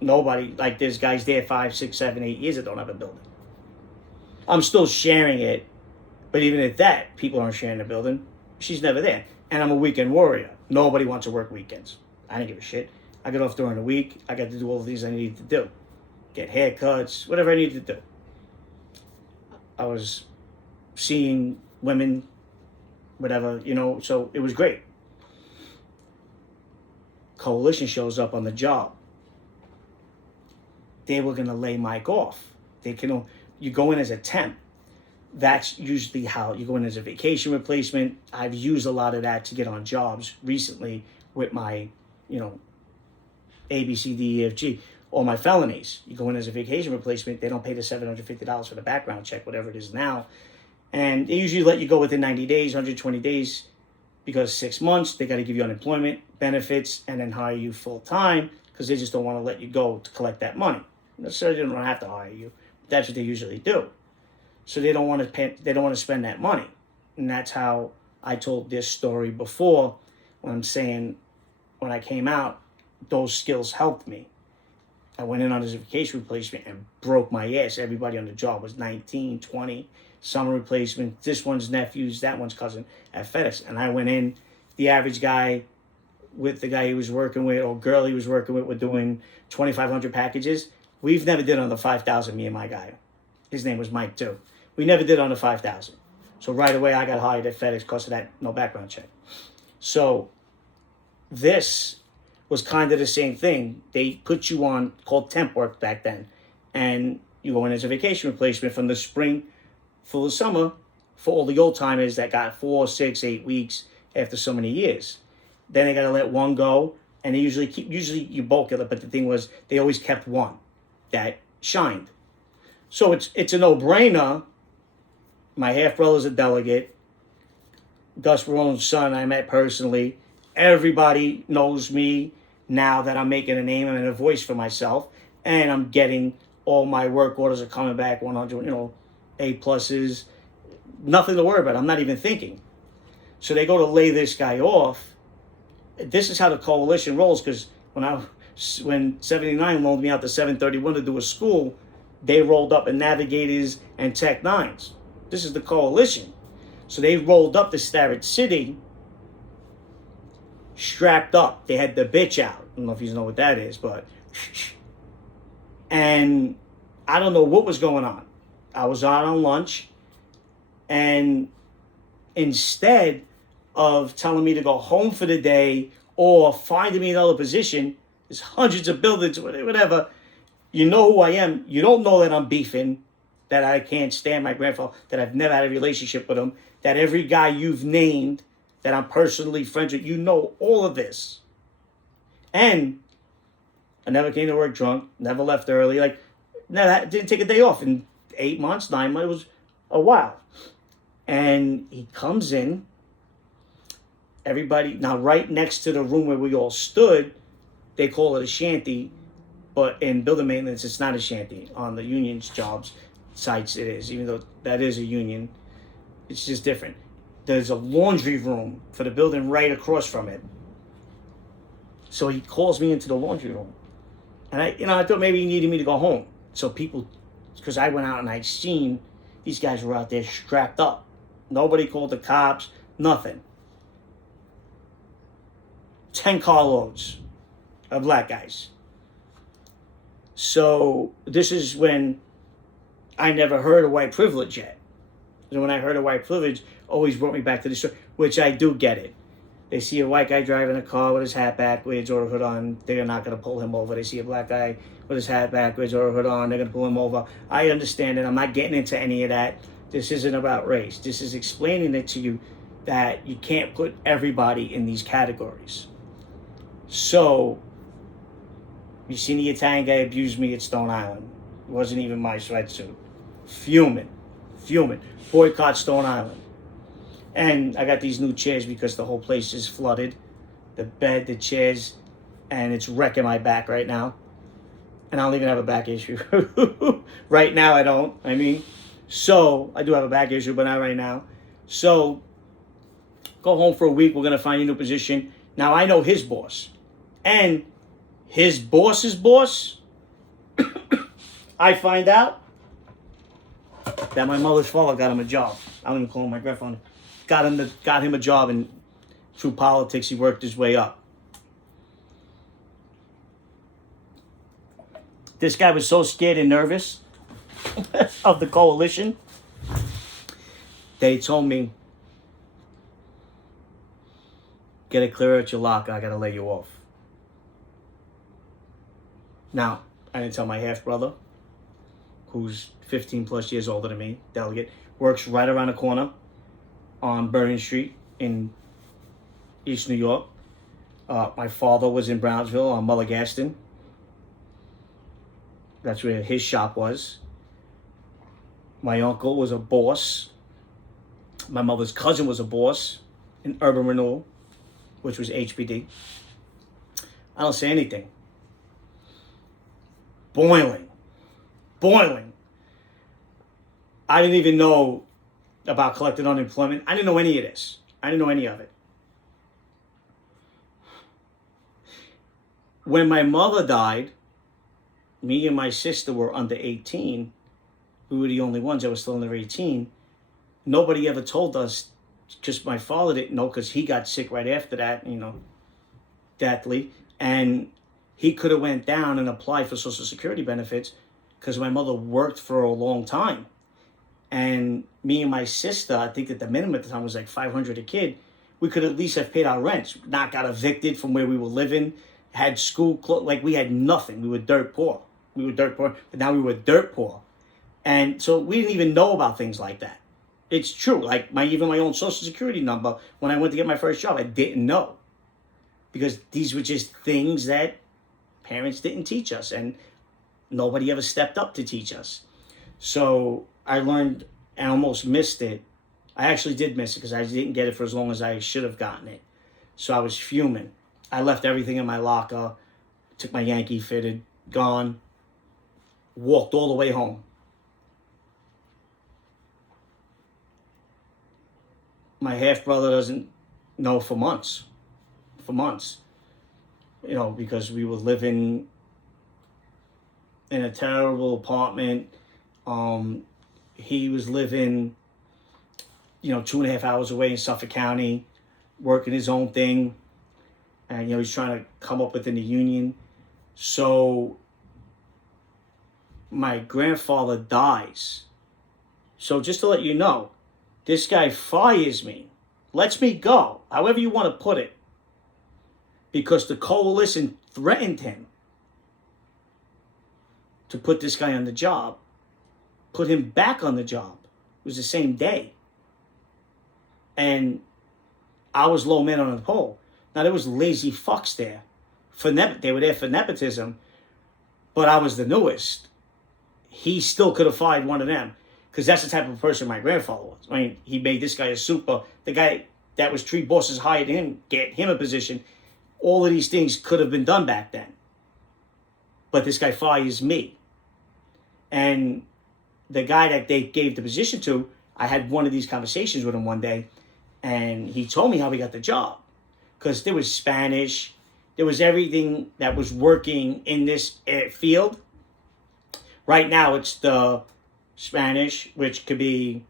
Nobody, like there's guys there 5, 6, 7, 8 years that don't have a building. I'm still sharing it, but even at that, people aren't sharing the building. She's never there. And I'm a weekend warrior. Nobody wants to work weekends. I don't give a shit. I get off during the week. I got to do all the things I need to do. Get haircuts, whatever I need to do. I was seeing women, whatever, you know, so it was great. Coalition shows up on the job. They were going to lay Mike off. You go in as a temp. That's usually how you go in as a vacation replacement. I've used a lot of that to get on jobs recently with my, you know, A, B, C, D, E, F, G, all my felonies. You go in as a vacation replacement. They don't pay the $750 for the background check, whatever it is now. And they usually let you go within 90 days, 120 days, because 6 months, they got to give you unemployment benefits and then hire you full time because they just don't want to let you go to collect that money. Necessarily, they don't have to hire you. That's what they usually do. So they don't want to pay, they don't want to spend that money. And that's how I told this story before when I'm saying when I came out, those skills helped me. I went in on as a vacation replacement and broke my ass. Everybody on the job was 19, 20, summer replacement. This one's nephews, that one's cousin at FedEx. And I went in, the average guy with the guy he was working with or girl he was working with were doing 2,500 packages. We've never did under 5,000, me and my guy. His name was Mike too. We never did under 5,000. So right away I got hired at FedEx because of that, no background check. So this was kind of the same thing. They put you on, called temp work back then. And you go in as a vacation replacement from the spring full of summer for all the old timers that got 4, 6, 8 weeks after so many years. Then they got to let one go. And they usually you bulk it, but the thing was they always kept one that shined. So it's a no-brainer. My half-brother's a delegate. Gus Barone's son I met personally. Everybody knows me now that I'm making a name and a voice for myself. And I'm getting all my work orders are coming back 100, A pluses. Nothing to worry about. I'm not even thinking. So they go to lay this guy off. This is how the coalition rolls, because when 79 loaned me out to 731 to do a school, they rolled up in Navigators and Tech 9s. This is the coalition. So they rolled up to Starrett City, strapped up. They had the bitch out. I don't know if you know what that is, but... And I don't know what was going on. I was out on lunch, and instead of telling me to go home for the day or finding me another position, there's hundreds of buildings, whatever. You know who I am. You don't know that I'm beefing, that I can't stand my grandfather, that I've never had a relationship with him, that every guy you've named, that I'm personally friends with, you know all of this. And I never came to work drunk, never left early, didn't take a day off in 8 months, 9 months, it was a while. And he comes in, everybody, now right next to the room where we all stood, they call it a shanty, but in building maintenance, it's not a shanty. On the union's jobs sites, it is, even though that is a union, it's just different. There's a laundry room for the building right across from it. So he calls me into the laundry room. And I thought maybe he needed me to go home. So people, because I went out and I'd seen these guys were out there strapped up. Nobody called the cops, nothing. 10 carloads of black guys. So this is when I never heard of white privilege yet. And when I heard of white privilege, always brought me back to the story, which I do get it. They see a white guy driving a car with his hat backwards or a hood on, they're not going to pull him over. They see a black guy with his hat backwards or a hood on, they're going to pull him over. I understand it. I'm not getting into any of that. This isn't about race. This is explaining it to you that you can't put everybody in these categories. So, you seen the Italian guy abuse me at Stone Island. It wasn't even my sweatsuit. Fuming. Boycott Stone Island. And I got these new chairs because the whole place is flooded. The bed, the chairs, and it's wrecking my back right now. And I don't even have a back issue. Right now I don't. So I do have a back issue, but not right now. So go home for a week. We're going to find a new position. Now I know his boss. And his boss's boss I find out that my mother's father got him a job. I don't even call him my grandfather. Got him a job, and through politics, he worked his way up. This guy was so scared and nervous of the coalition. They told me, get it clear at your locker, I gotta lay you off. Now, I didn't tell my half-brother, who's 15 plus years older than me, delegate, works right around the corner on Bergen Street in East New York. My father was in Brownsville on Mother Gaston. That's where his shop was. My uncle was a boss. My mother's cousin was a boss in Urban Renewal, which was HPD. I don't say anything. Boiling. I didn't even know about collective unemployment. I didn't know any of this. I didn't know any of it. When my mother died, me and my sister were under 18. We were the only ones that were still under 18. Nobody ever told us, just my father didn't know because he got sick right after that, deathly. And he could have went down and applied for Social Security benefits because my mother worked for a long time. And me and my sister, I think that the minimum at the time was like $500 a kid. We could at least have paid our rents, not got evicted from where we were living, had school clothes. Like, we had nothing. We were dirt poor. But now we were dirt poor. And so we didn't even know about things like that. It's true. Like, even my own Social Security number, when I went to get my first job, I didn't know. Because these were just things that parents didn't teach us. And nobody ever stepped up to teach us. So I learned, and almost missed it. I actually did miss it because I didn't get it for as long as I should have gotten it. So I was fuming. I left everything in my locker, took my Yankee fitted, gone, walked all the way home. My half-brother doesn't know for months. Because we were living in a terrible apartment. He was living, 2.5 hours away in Suffolk County, working his own thing. And, he's trying to come up within the union. So my grandfather dies. So just to let you know, this guy fires me, lets me go, however you want to put it, because the coalition threatened him to put this guy on the job, put him back on the job. It was the same day. And I was low man on the pole. Now, there was lazy fucks there. They were there for nepotism, but I was the newest. He still could have fired one of them, because that's the type of person my grandfather was. I mean, he made this guy a super. The guy that was 3 bosses hired him, get him a position. All of these things could have been done back then. But this guy fires me. And the guy that they gave the position to, I had one of these conversations with him one day, and he told me how he got the job. Because there was Spanish, there was everything that was working in this field. Right now, it's the Spanish, which could be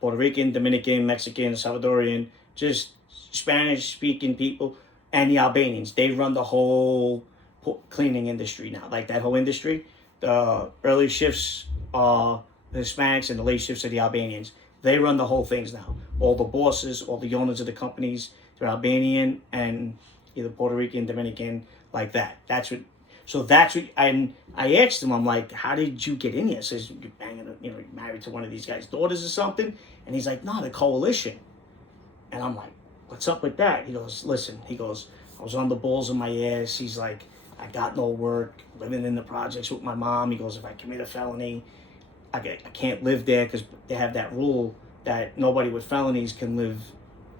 Puerto Rican, Dominican, Mexican, Salvadorian, just Spanish-speaking people, and the Albanians. They run the whole cleaning industry now, like that whole industry. The early shifts are the Hispanics and the late shifts are the Albanians. They run the whole things now. All the bosses, all the owners of the companies, they're Albanian and either Puerto Rican, Dominican, like that. That's what I asked him, I'm like, how did you get in here? Says, you're banging, you're married to one of these guys' daughters or something? And he's like, no, the coalition. And I'm like, what's up with that? He goes, listen, I was on the balls of my ass. He's like, I got no work, living in the projects with my mom. He goes, if I commit a felony, I can't live there because they have that rule that nobody with felonies can live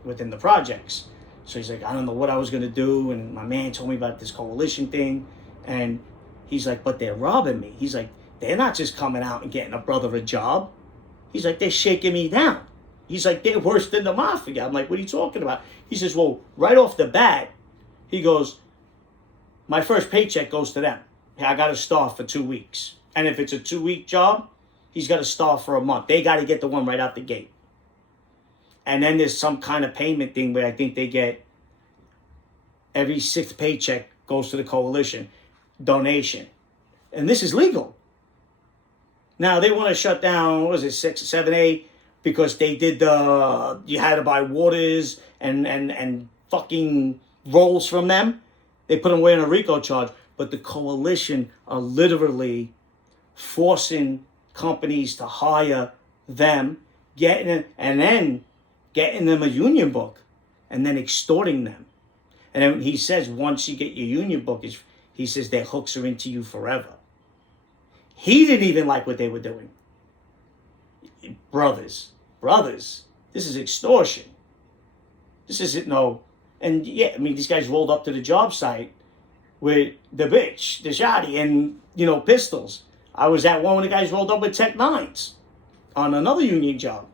within the projects. So he's like, I don't know what I was going to do. And my man told me about this coalition thing. And he's like, but they're robbing me. He's like, they're not just coming out and getting a brother a job. He's like, they're shaking me down. He's like, they're worse than the Mafia. I'm like, what are you talking about? He says, well, right off the bat, he goes, my first paycheck goes to them. I got to starve for 2 weeks. And if it's a 2-week job, he's got to start for a month. They got to get the one right out the gate. And then there's some kind of payment thing where I think they get every 6th paycheck goes to the coalition donation. And this is legal. Now, they want to shut down, what was it, 6, 7, 8, because they did you had to buy waters and fucking rolls from them. They put them away on a RICO charge. But the coalition are literally forcing companies to hire them, and then getting them a union book, and then extorting them. And then he says, once you get your union book, he says their hooks are into you forever. He didn't even like what they were doing. Brothers, this is extortion. This isn't no... And yeah, I mean, these guys rolled up to the job site with the bitch, the shotty, and, pistols. I was at one when the guys rolled up with Tech 9s on another union job.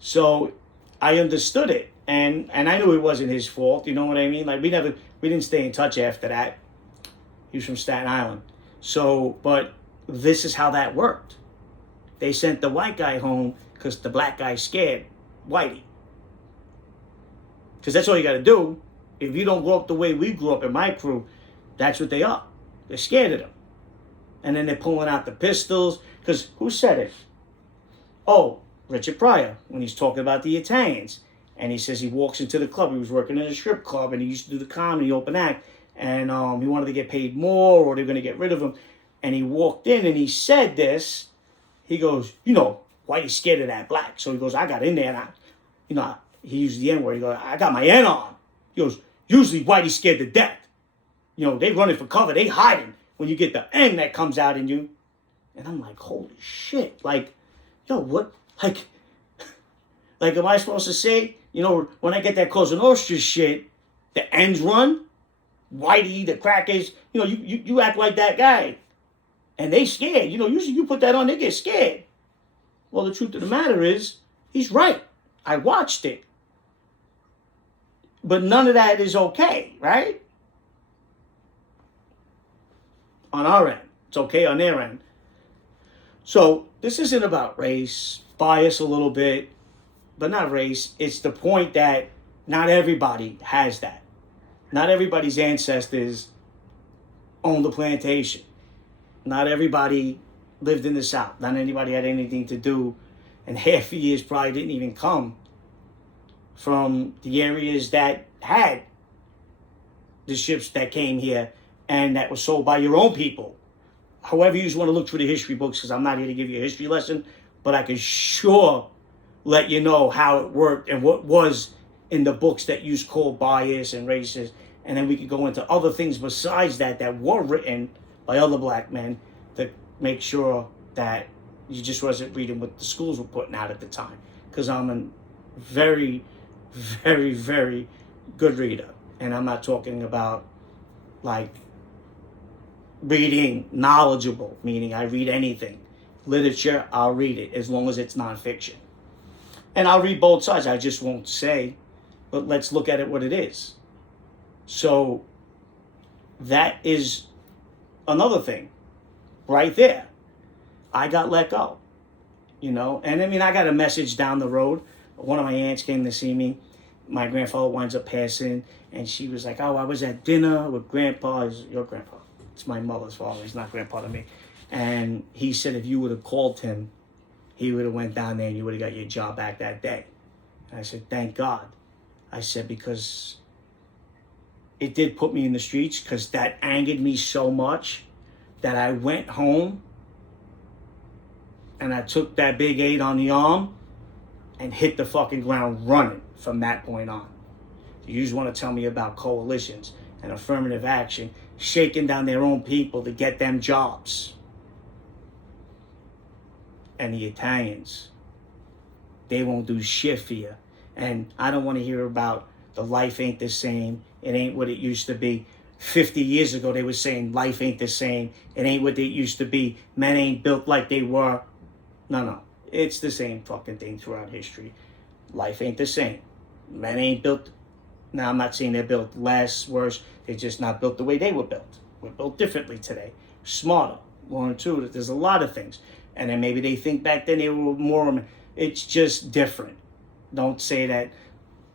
So I understood it. And I knew it wasn't his fault, you know what I mean? Like, we didn't stay in touch after that. He was from Staten Island. So, but this is how that worked. They sent the white guy home because the black guy scared Whitey. Because that's all you got to do. If you don't grow up the way we grew up in my crew, that's what they are. They're scared of them. And then they're pulling out the pistols. Because who said it? Oh, Richard Pryor, when he's talking about the Italians. And he says he walks into the club. He was working in a strip club, and he used to do the comedy open act. And he wanted to get paid more, or they're going to get rid of him. And he walked in, and he said this. He goes, why are you scared of that black? So he goes, I got in there, and he used the N-word. He goes, I got my N on. He goes, usually Whitey's scared to death. They running for cover. They hiding when you get the N that comes out in you. And I'm like, holy shit. Like, what? Like, am I supposed to say, when I get that Cosa Nostra shit, the ends run? Whitey, the crackers, you act like that guy. And they scared. Usually you put that on, they get scared. Well, the truth of the matter is, he's right. I watched it. But none of that is okay, right? On our end. It's okay on their end. So this isn't about race, bias a little bit, but not race. It's the point that not everybody has that. Not everybody's ancestors owned the plantation. Not everybody lived in the South. Not anybody had anything to do. And half the years probably didn't even come from the areas that had the ships that came here and that were sold by your own people. However you just want to look through the history books, because I'm not here to give you a history lesson, but I can sure let you know how it worked and what was in the books that you call bias and racist. And then we could go into other things besides that were written by other black men to make sure that you just wasn't reading what the schools were putting out at the time. Because I'm a very, very, very good reader. And I'm not talking about like reading knowledgeable, meaning I read anything. Literature, I'll read it as long as it's nonfiction. And I'll read both sides. I just won't say, but let's look at it what it is. So that is another thing right there. I got let go, And I mean, I got a message down the road. One of my aunts came to see me. My grandfather winds up passing, and she was like, oh, I was at dinner with Grandpa. He's your grandpa. It's my mother's father. He's not grandpa to me. And he said if you would have called him, he would have went down there and you would have got your job back that day. And I said, thank God. I said, because it did put me in the streets, because that angered me so much that I went home and I took that big 8 on the arm and hit the fucking ground running from that point on. You just want to tell me about coalitions and affirmative action, shaking down their own people to get them jobs. And the Italians, they won't do shit for you. And I don't want to hear about the life ain't the same. It ain't what it used to be. 50 years ago, they were saying life ain't the same. It ain't what it used to be. Men ain't built like they were. No. It's the same fucking thing throughout history. Life ain't the same. Men ain't built. Now, I'm not saying they're built less, worse. They're just not built the way they were built. We're built differently today. Smarter. War II. There's a lot of things. And then maybe they think back then they were more, it's just different. Don't say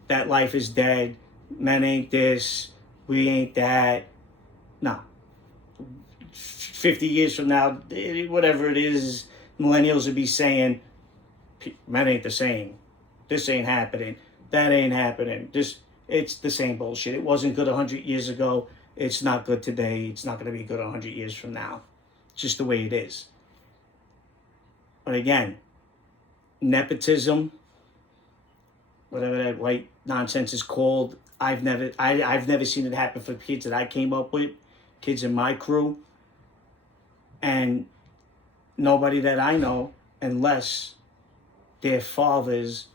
that life is dead, men ain't this, we ain't that. No. 50 years from now, whatever it is, millennials would be saying, men ain't the same. This ain't happening. That ain't happening. It's the same bullshit. It wasn't good 100 years ago. It's not good today. It's not going to be good 100 years from now. It's just the way it is. But again, nepotism, whatever that white nonsense is called, I've never seen it happen for kids that I came up with, kids in my crew, and nobody that I know, unless their fathers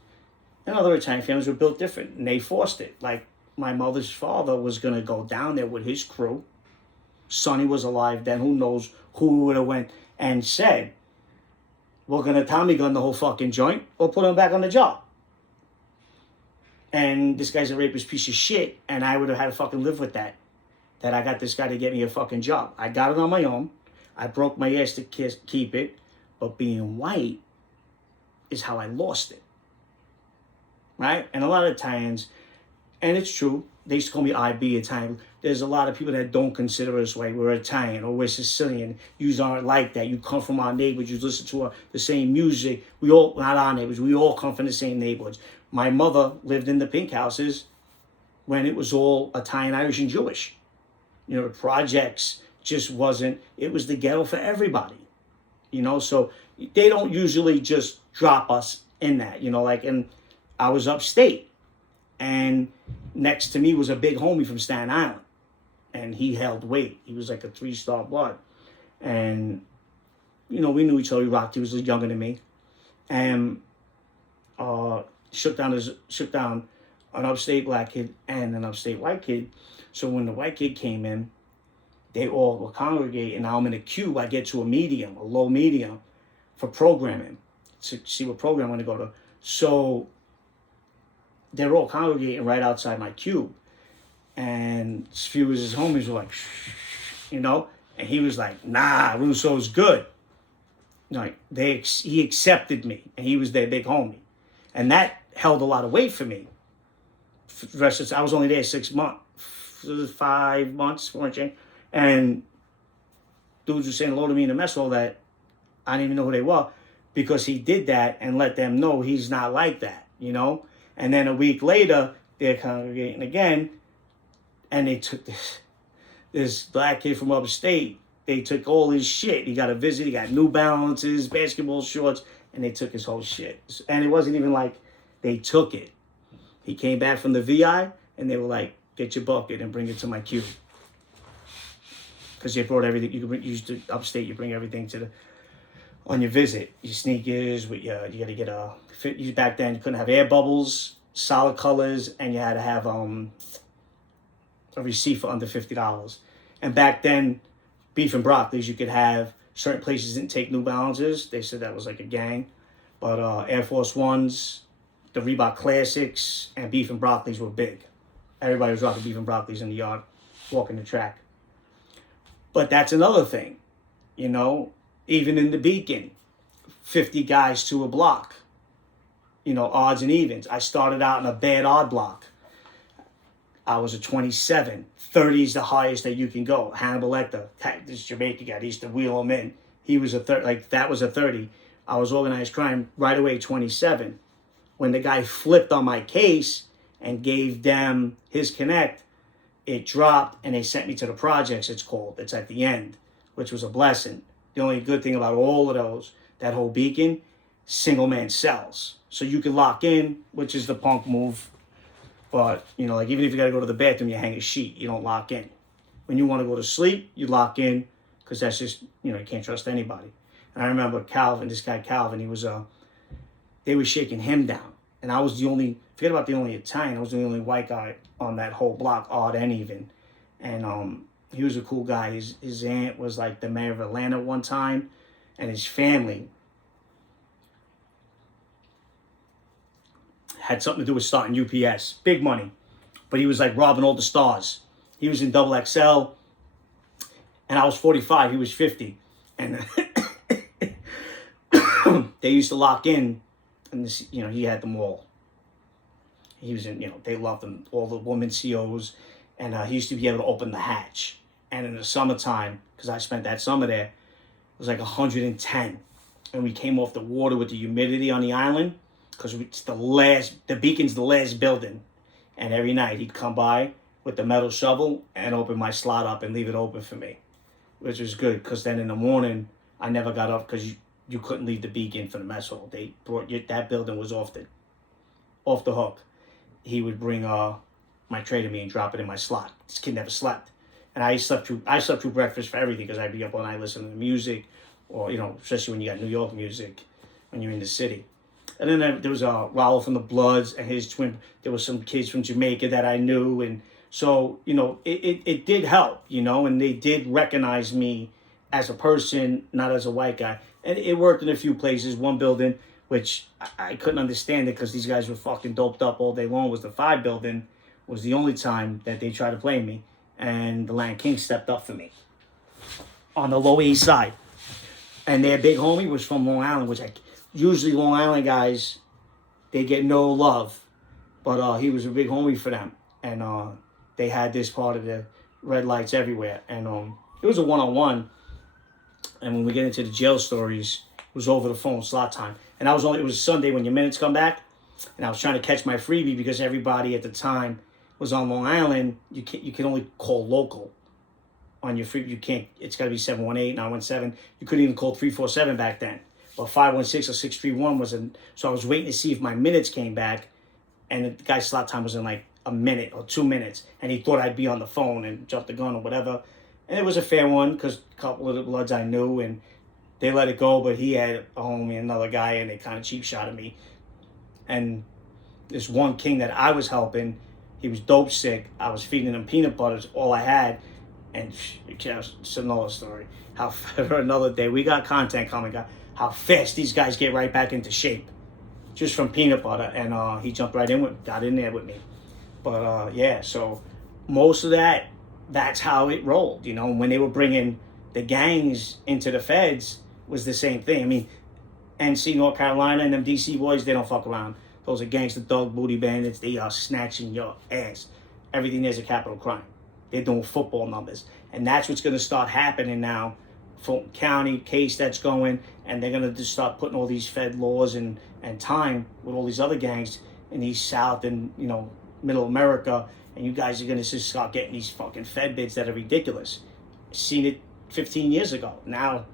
and other Italian families were built different, and they forced it. Like, my mother's father was going to go down there with his crew. Sonny was alive then. Who knows who would have went and said, we're going to Tommy gun the whole fucking joint or put him back on the job. And this guy's a rapist piece of shit, and I would have had to fucking live with that I got this guy to get me a fucking job. I got it on my own. I broke my ass to keep it, but being white is how I lost it. Right? And a lot of Italians, and it's true, they used to call me IB Italian. There's a lot of people that don't consider us white. We're Italian or we're Sicilian. You aren't like that. You come from our neighborhoods. You listen to the same music. We all, not our neighborhoods, we all come from the same neighborhoods. My mother lived in the pink houses when it was all Italian, Irish, and Jewish. You know, the projects just wasn't, it was the ghetto for everybody. You know, so they don't usually just drop us in that, you know, like, and I was upstate. And next to me was a big homie from Staten Island. And he held weight. He was like a 3-star blood. And, you know, we knew each other. We rocked. He was younger than me. And shook down an upstate black kid and an upstate white kid. So when the white kid came in, they all were congregating. Now I'm in a queue. I get to a low medium for programming, to see what program I'm going to go to. So they're all congregating right outside my cube. And a few of his homies were like, shh, you know? And he was like, nah, Russo's good. Like, he accepted me, and he was their big homie. And that held a lot of weight for me. For the rest of, I was only there 6 months, 5 months, 4 and change. And dudes were saying hello to me in the mess hall that I didn't even know who they were, because he did that and let them know he's not like that, you know? And then a week later, they're congregating again, and they took this black kid from upstate. They took all his shit. He got a visit. He got New Balances, basketball shorts, and they took his whole shit. And it wasn't even like they took it. He came back from the VI, and they were like, get your bucket and bring it to my cube. Because they brought everything. You used to upstate, you bring everything to on your visit. Your sneakers, with your, you got to get a, back then you couldn't have air bubbles, solid colors, and you had to have a receipt for under $50. And back then, beef and broccolis, you could have, certain places didn't take New Balances. They said that was like a gang. But Air Force Ones, the Reebok Classics, and beef and broccolis were big. Everybody was rocking beef and broccolis in the yard, walking the track. But that's another thing, you know, even in the Beacon, 50 guys to a block, you know, odds and evens. I started out in a bad odd block. I was a 27. 30 is the highest that you can go. Hannibal Lecter, this Jamaican guy, he used to wheel him in. He was a 30, like that was a 30. I was organized crime right away, 27. When the guy flipped on my case and gave them his connect, it dropped and they sent me to the projects, it's called. It's at the end, which was a blessing. The only good thing about all of those, that whole Beacon, single man cells. So you can lock in, which is the punk move. But, you know, like even if you got to go to the bathroom, you hang a sheet. You don't lock in. When you want to go to sleep, you lock in, because that's just, you know, you can't trust anybody. And I remember Calvin, this guy Calvin, he was, they were shaking him down. And I was the only, forget about the only Italian, I was the only white guy on that whole block, odd and even. And he was a cool guy. His aunt was like the mayor of Atlanta one time, and his family had something to do with starting UPS. Big money. But he was like robbing all the stars. He was in XXL, and I was 45. He was 50. And they used to lock in, and this, he had them all. He was in, they loved him, all the women COs, and he used to be able to open the hatch. And in the summertime, because I spent that summer there, it was like 110, and we came off the water with the humidity on the island, because it's the beacon's the last building, and every night he'd come by with the metal shovel and open my slot up and leave it open for me, which was good, because then in the morning I never got up, because you couldn't leave the beacon for the mess hall. They brought that building was off the hook. He would bring my tray to me and drop it in my slot. This kid never slept, and I slept through breakfast for everything, because I'd be up all night listening to music, or especially when you got New York music, when you're in the city. And then there was Rollo from the Bloods and his twin. There was some kids from Jamaica that I knew, and so it did help, and they did recognize me as a person, not as a white guy. And it worked in a few places. One building, which I couldn't understand it, because these guys were fucking doped up all day long, was the 5 building. Was the only time that they tried to play me, and the Land King stepped up for me on the Lower East Side. And their big homie was from Long Island, which usually Long Island guys, they get no love, but he was a big homie for them, and they had this part of the red lights everywhere, and it was a one-on-one. And when we get into the jail stories, it was over the phone, slot time. And it was Sunday when your minutes come back. And I was trying to catch my freebie, because everybody at the time was on Long Island. You can only call local on your freebie. You can't, it's got to be 718, 917. You couldn't even call 347 back then. But 516 or 631 was so I was waiting to see if my minutes came back. And the guy's slot time was in like a minute or 2 minutes. And he thought I'd be on the phone and jumped the gun or whatever. And it was a fair one, because a couple of the Bloods I knew, and they let it go, but he had a homie, another guy, and they kind of cheap shot at me. And this one king that I was helping, he was dope sick. I was feeding him peanut butter, all I had. And it's another story. How for another day, we got content coming, how fast these guys get right back into shape just from peanut butter. And he jumped right in got in there with me. But yeah, so most of that's how it rolled, when they were bringing the gangs into the feds, was the same thing. I mean, NC, North Carolina, and them DC boys, they don't fuck around. Those are gangster dog booty bandits. They are snatching your ass. Everything there's a capital crime. They're doing football numbers. And that's what's going to start happening now. Fulton County case that's going, and they're going to just start putting all these fed laws and time with all these other gangs in East, South, and, Middle America. And you guys are going to just start getting these fucking fed bids that are ridiculous. Seen it 15 years ago. Now,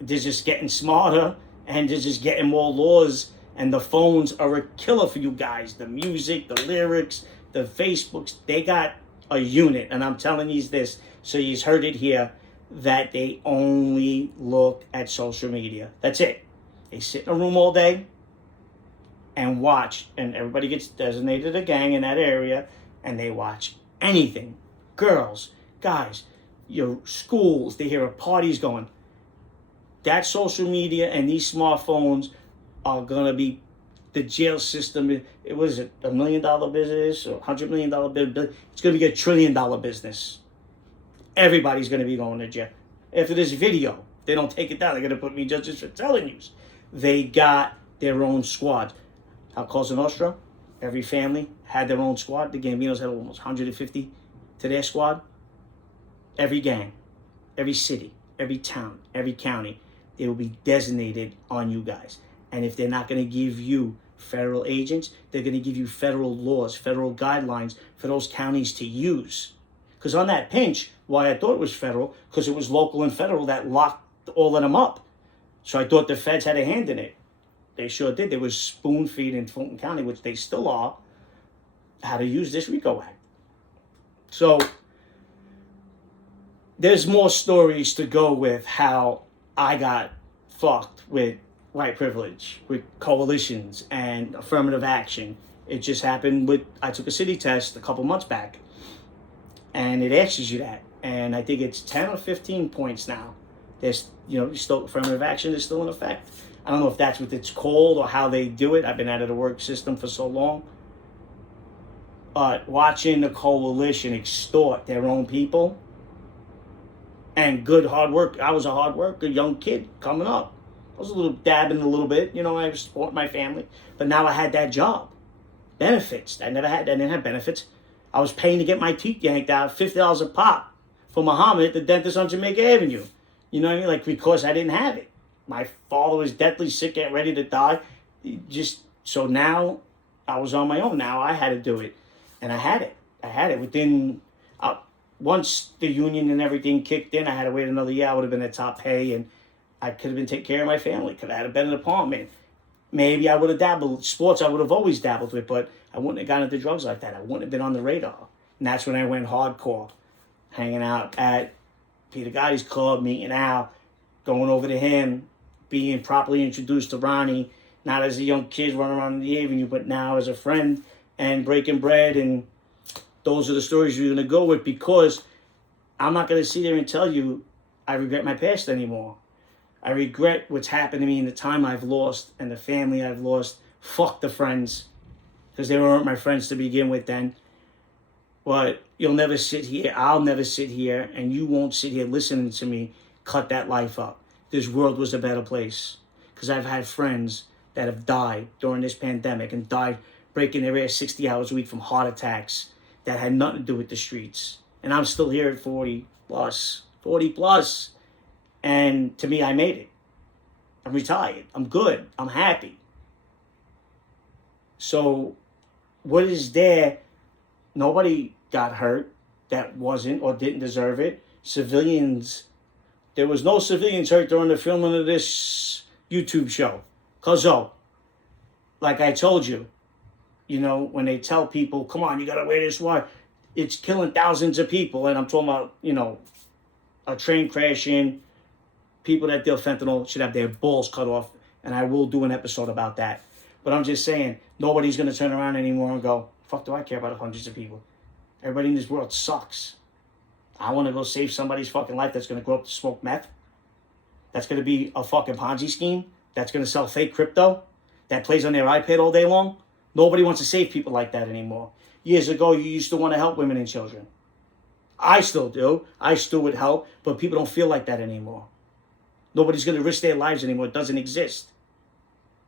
they're just getting smarter, and they're just getting more laws, and the phones are a killer for you guys. The music, the lyrics, the Facebooks, they got a unit. And I'm telling you this, so you've heard it here, that they only look at social media. That's it. They sit in a room all day and watch, and everybody gets designated a gang in that area, and they watch anything. Girls, guys, your schools, they hear of parties going. That social media and these smartphones are going to be the jail system. It was $1 million business or $100 million business. It's going to be a $1 trillion business. Everybody's going to be going to jail. After this video, they don't take it down. They're going to put me judges for telling you. They got their own squad. How Cosa Nostra, every family had their own squad. The Gambinos had almost 150 to their squad. Every gang, every city, every town, every county, they will be designated on you guys. And if they're not going to give you federal agents, they're going to give you federal laws, federal guidelines for those counties to use. Because on that pinch, why I thought it was federal, because it was local and federal that locked all of them up. So I thought the feds had a hand in it. They sure did. There was spoon feed in Fulton County, which they still are, how to use this RICO Act. So there's more stories to go with how I got fucked with white privilege, with coalitions and affirmative action. It just happened I took a city test a couple months back, and it asks you that. And I think it's 10 or 15 points now. There's, still affirmative action is still in effect. I don't know if that's what it's called or how they do it. I've been out of the work system for so long. Watching the coalition extort their own people, and good hard work. I was a hard worker, young kid coming up. I was a little dabbing a little bit, I was supporting my family. But now I had that job. Benefits. I didn't have benefits. I was paying to get my teeth yanked out, $50 a pop for Muhammad, the dentist on Jamaica Avenue. You know what I mean? Like, because I didn't have it. My father was deathly sick, getting ready to die. So now I was on my own. Now I had to do it. And I had it. Within, once the union and everything kicked in, I had to wait another year. I would have been at top pay, and I could have been taking care of my family. Could have had a better apartment. Maybe I would have dabbled. Sports I would have always dabbled with, but I wouldn't have gotten into drugs like that. I wouldn't have been on the radar. And that's when I went hardcore. Hanging out at Peter Gotti's club, meeting Al, going over to him, being properly introduced to Ronnie, not as a young kid running around the avenue, but now as a friend and breaking bread. And those are the stories you're going to go with, because I'm not going to sit there and tell you I regret my past anymore. I regret what's happened to me in the time I've lost and the family I've lost. Fuck the friends, because they weren't my friends to begin with then. But you'll never sit here, I'll never sit here, and you won't sit here listening to me cut that life up. This world was a better place, because I've had friends that have died during this pandemic and died breaking their ass 60 hours a week from heart attacks that had nothing to do with the streets. And I'm still here at 40 plus. And to me, I made it. I'm retired. I'm good. I'm happy. So what is there? Nobody got hurt that wasn't or didn't deserve it. Civilians, there was no civilians hurt during the filming of this YouTube show. Cosa, like I told you, when they tell people, come on, you got to wear this watch, it's killing thousands of people. And I'm talking about, a train crashing, people that deal fentanyl should have their balls cut off. And I will do an episode about that. But I'm just saying, nobody's going to turn around anymore and go, fuck do I care about hundreds of people? Everybody in this world sucks. I want to go save somebody's fucking life that's going to grow up to smoke meth. That's going to be a fucking Ponzi scheme. That's going to sell fake crypto. That plays on their iPad all day long. Nobody wants to save people like that anymore. Years ago, you used to want to help women and children. I still do. I still would help. But people don't feel like that anymore. Nobody's going to risk their lives anymore. It doesn't exist.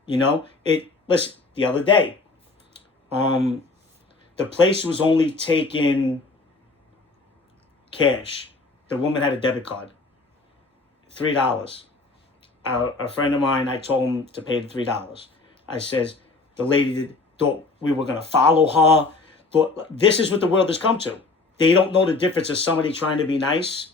Listen, the other day, the place was only taking cash. The woman had a debit card. $3. A friend of mine, I told him to pay the $3. I says, the lady thought we were going to follow her. Thought, this is what the world has come to. They don't know the difference of somebody trying to be nice.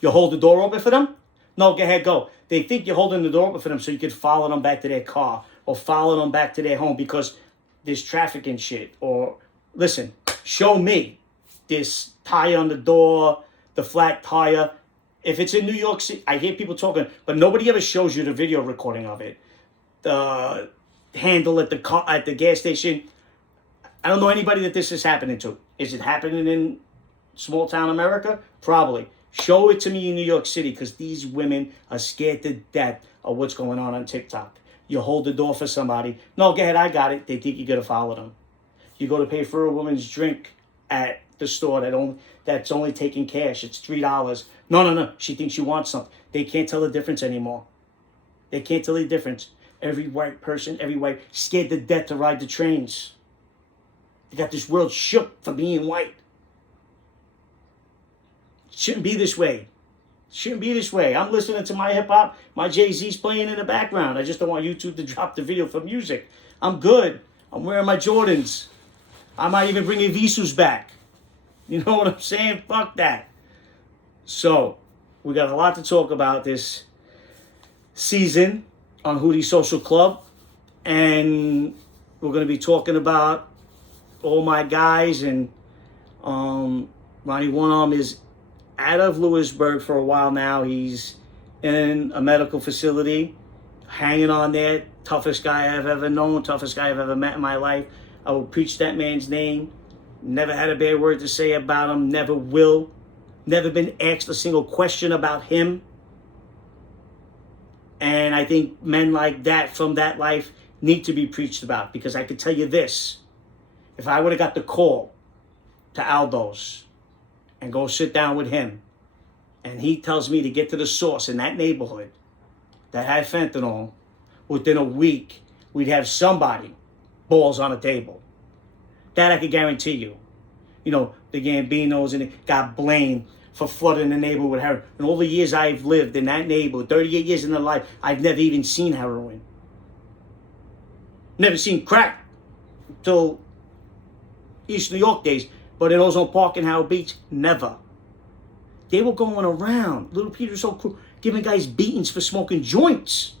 You hold the door open for them? No, go ahead, go. They think you're holding the door open for them so you can follow them back to their car or follow them back to their home because there's traffic and shit. Or, listen, show me this tire on the door, the flat tire. If it's in New York City, I hear people talking, but nobody ever shows you the video recording of it. The handle at the gas station. I don't know anybody that this is happening to. Is it happening in small town America? Probably. Show it to me in New York City, because these women are scared to death of what's going on TikTok. You hold the door for somebody. No, go ahead, I got it. They think you're going to follow them. You go to pay for a woman's drink at the store that's only taking cash. It's $3. No. She thinks you want something. They can't tell the difference anymore. They can't tell the difference. Every white person, scared to death to ride the trains. They got this world shook for being white. Shouldn't be this way. Shouldn't be this way. I'm listening to my hip-hop. My Jay-Z's playing in the background. I just don't want YouTube to drop the video for music. I'm good. I'm wearing my Jordans. I might even bring Visus back. You know what I'm saying? Fuck that. So, we got a lot to talk about this season on HOOTIE'S Social Club. And we're going to be talking about all my guys. And Ronnie One Arm is out of Lewisburg for a while now. He's in a medical facility, hanging on there. Toughest guy I've ever known, toughest guy I've ever met in my life. I will preach that man's name. Never had a bad word to say about him. Never will. Never been asked a single question about him. And I think men like that from that life need to be preached about, because I can tell you this. If I would have got the call to Aldo's and go sit down with him and he tells me to get to the source in that neighborhood that had fentanyl, within a week, we'd have somebody balls on a table. That I could guarantee you. You know, the Gambinos and it got blamed for flooding the neighborhood with heroin. In all the years I've lived in that neighborhood, 38 years in their life, I've never even seen heroin. Never seen crack till East New York days. But in Ozone Park and Howard Beach, never. They were going around, Little Peter's whole crew, giving guys beatings for smoking joints.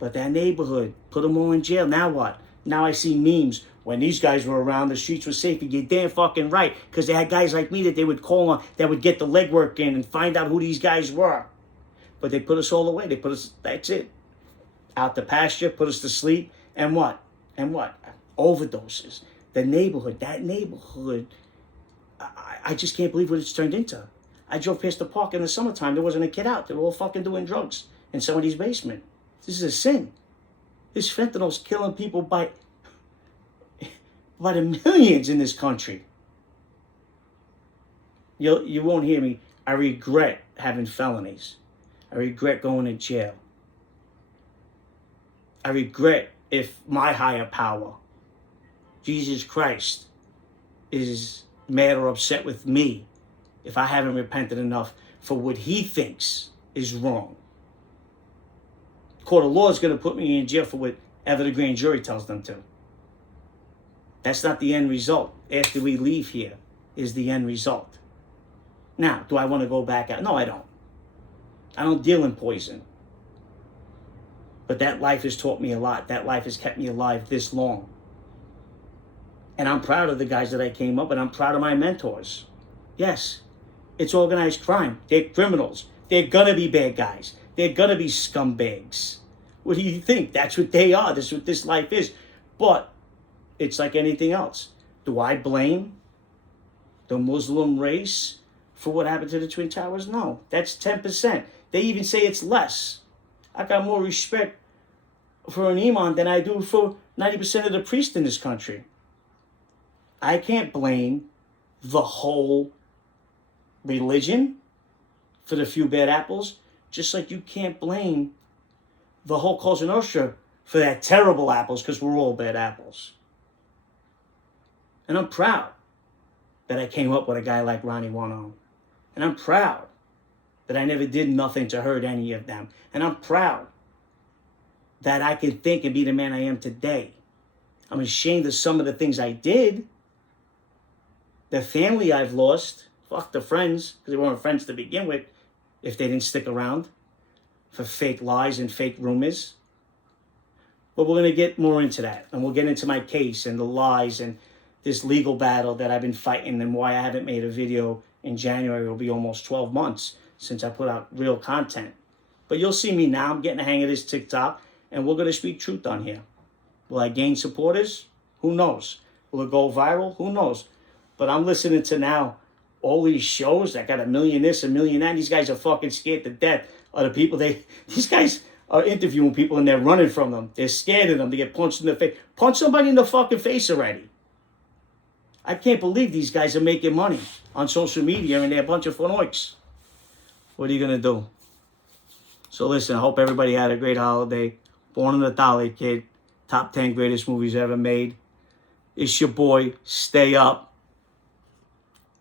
But that neighborhood, put them all in jail. Now what? Now I see memes. When these guys were around, the streets were safe. You're damn fucking right. Because they had guys like me that they would call on, that would get the legwork in and find out who these guys were. But they put us all away. They put us, that's it. Out to pasture, put us to sleep. And what? And what? Overdoses. The neighborhood, that neighborhood, I just can't believe what it's turned into. I drove past the park in the summertime. There wasn't a kid out. They were all fucking doing drugs in somebody's basement. This is a sin. This fentanyl's killing people by the millions in this country. You won't hear me. I regret having felonies. I regret going to jail. I regret if my higher power, Jesus Christ, is mad or upset with me if I haven't repented enough for what he thinks is wrong. The court of law is going to put me in jail for whatever the grand jury tells them to. That's not the end result. After we leave here is the end result. Now, do I want to go back out? No, I don't. I don't deal in poison. But that life has taught me a lot. That life has kept me alive this long. And I'm proud of the guys that I came up, and I'm proud of my mentors. Yes, it's organized crime. They're criminals. They're gonna be bad guys. They're gonna be scumbags. What do you think? That's what they are. That's what this life is. But it's like anything else. Do I blame the Muslim race for what happened to the Twin Towers? No, that's 10%. They even say it's less. I got more respect for an imam than I do for 90% of the priests in this country. I can't blame the whole religion for the few bad apples, just like you can't blame the whole Cosa Nostra for that terrible apples, because we're all bad apples. And I'm proud that I came up with a guy like Ronnie One-On. And I'm proud that I never did nothing to hurt any of them. And I'm proud that I can think and be the man I am today. I'm ashamed of some of the things I did. The family I've lost. Fuck the friends, because they weren't friends to begin with if they didn't stick around for fake lies and fake rumors. But we're going to get more into that. And we'll get into my case and the lies and this legal battle that I've been fighting and why I haven't made a video in January. It'll be almost 12 months since I put out real content. But you'll see me now. I'm getting the hang of this TikTok, and we're going to speak truth on here. Will I gain supporters? Who knows? Will it go viral? Who knows? But I'm listening to now all these shows that got 1 million this, 1 million that. These guys are fucking scared to death of the people. These guys are interviewing people and they're running from them. They're scared of them. They get punched in the face. Punch somebody in the fucking face already. I can't believe these guys are making money on social media and they're a bunch of fanoiks. What are you going to do? So listen, I hope everybody had a great holiday. Born in the Dolly Kid. Top 10 greatest movies ever made. It's your boy. Stay up.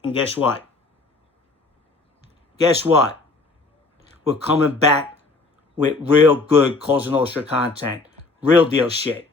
And guess what? Guess what? We're coming back with real good Cosa Nostra content. Real deal shit.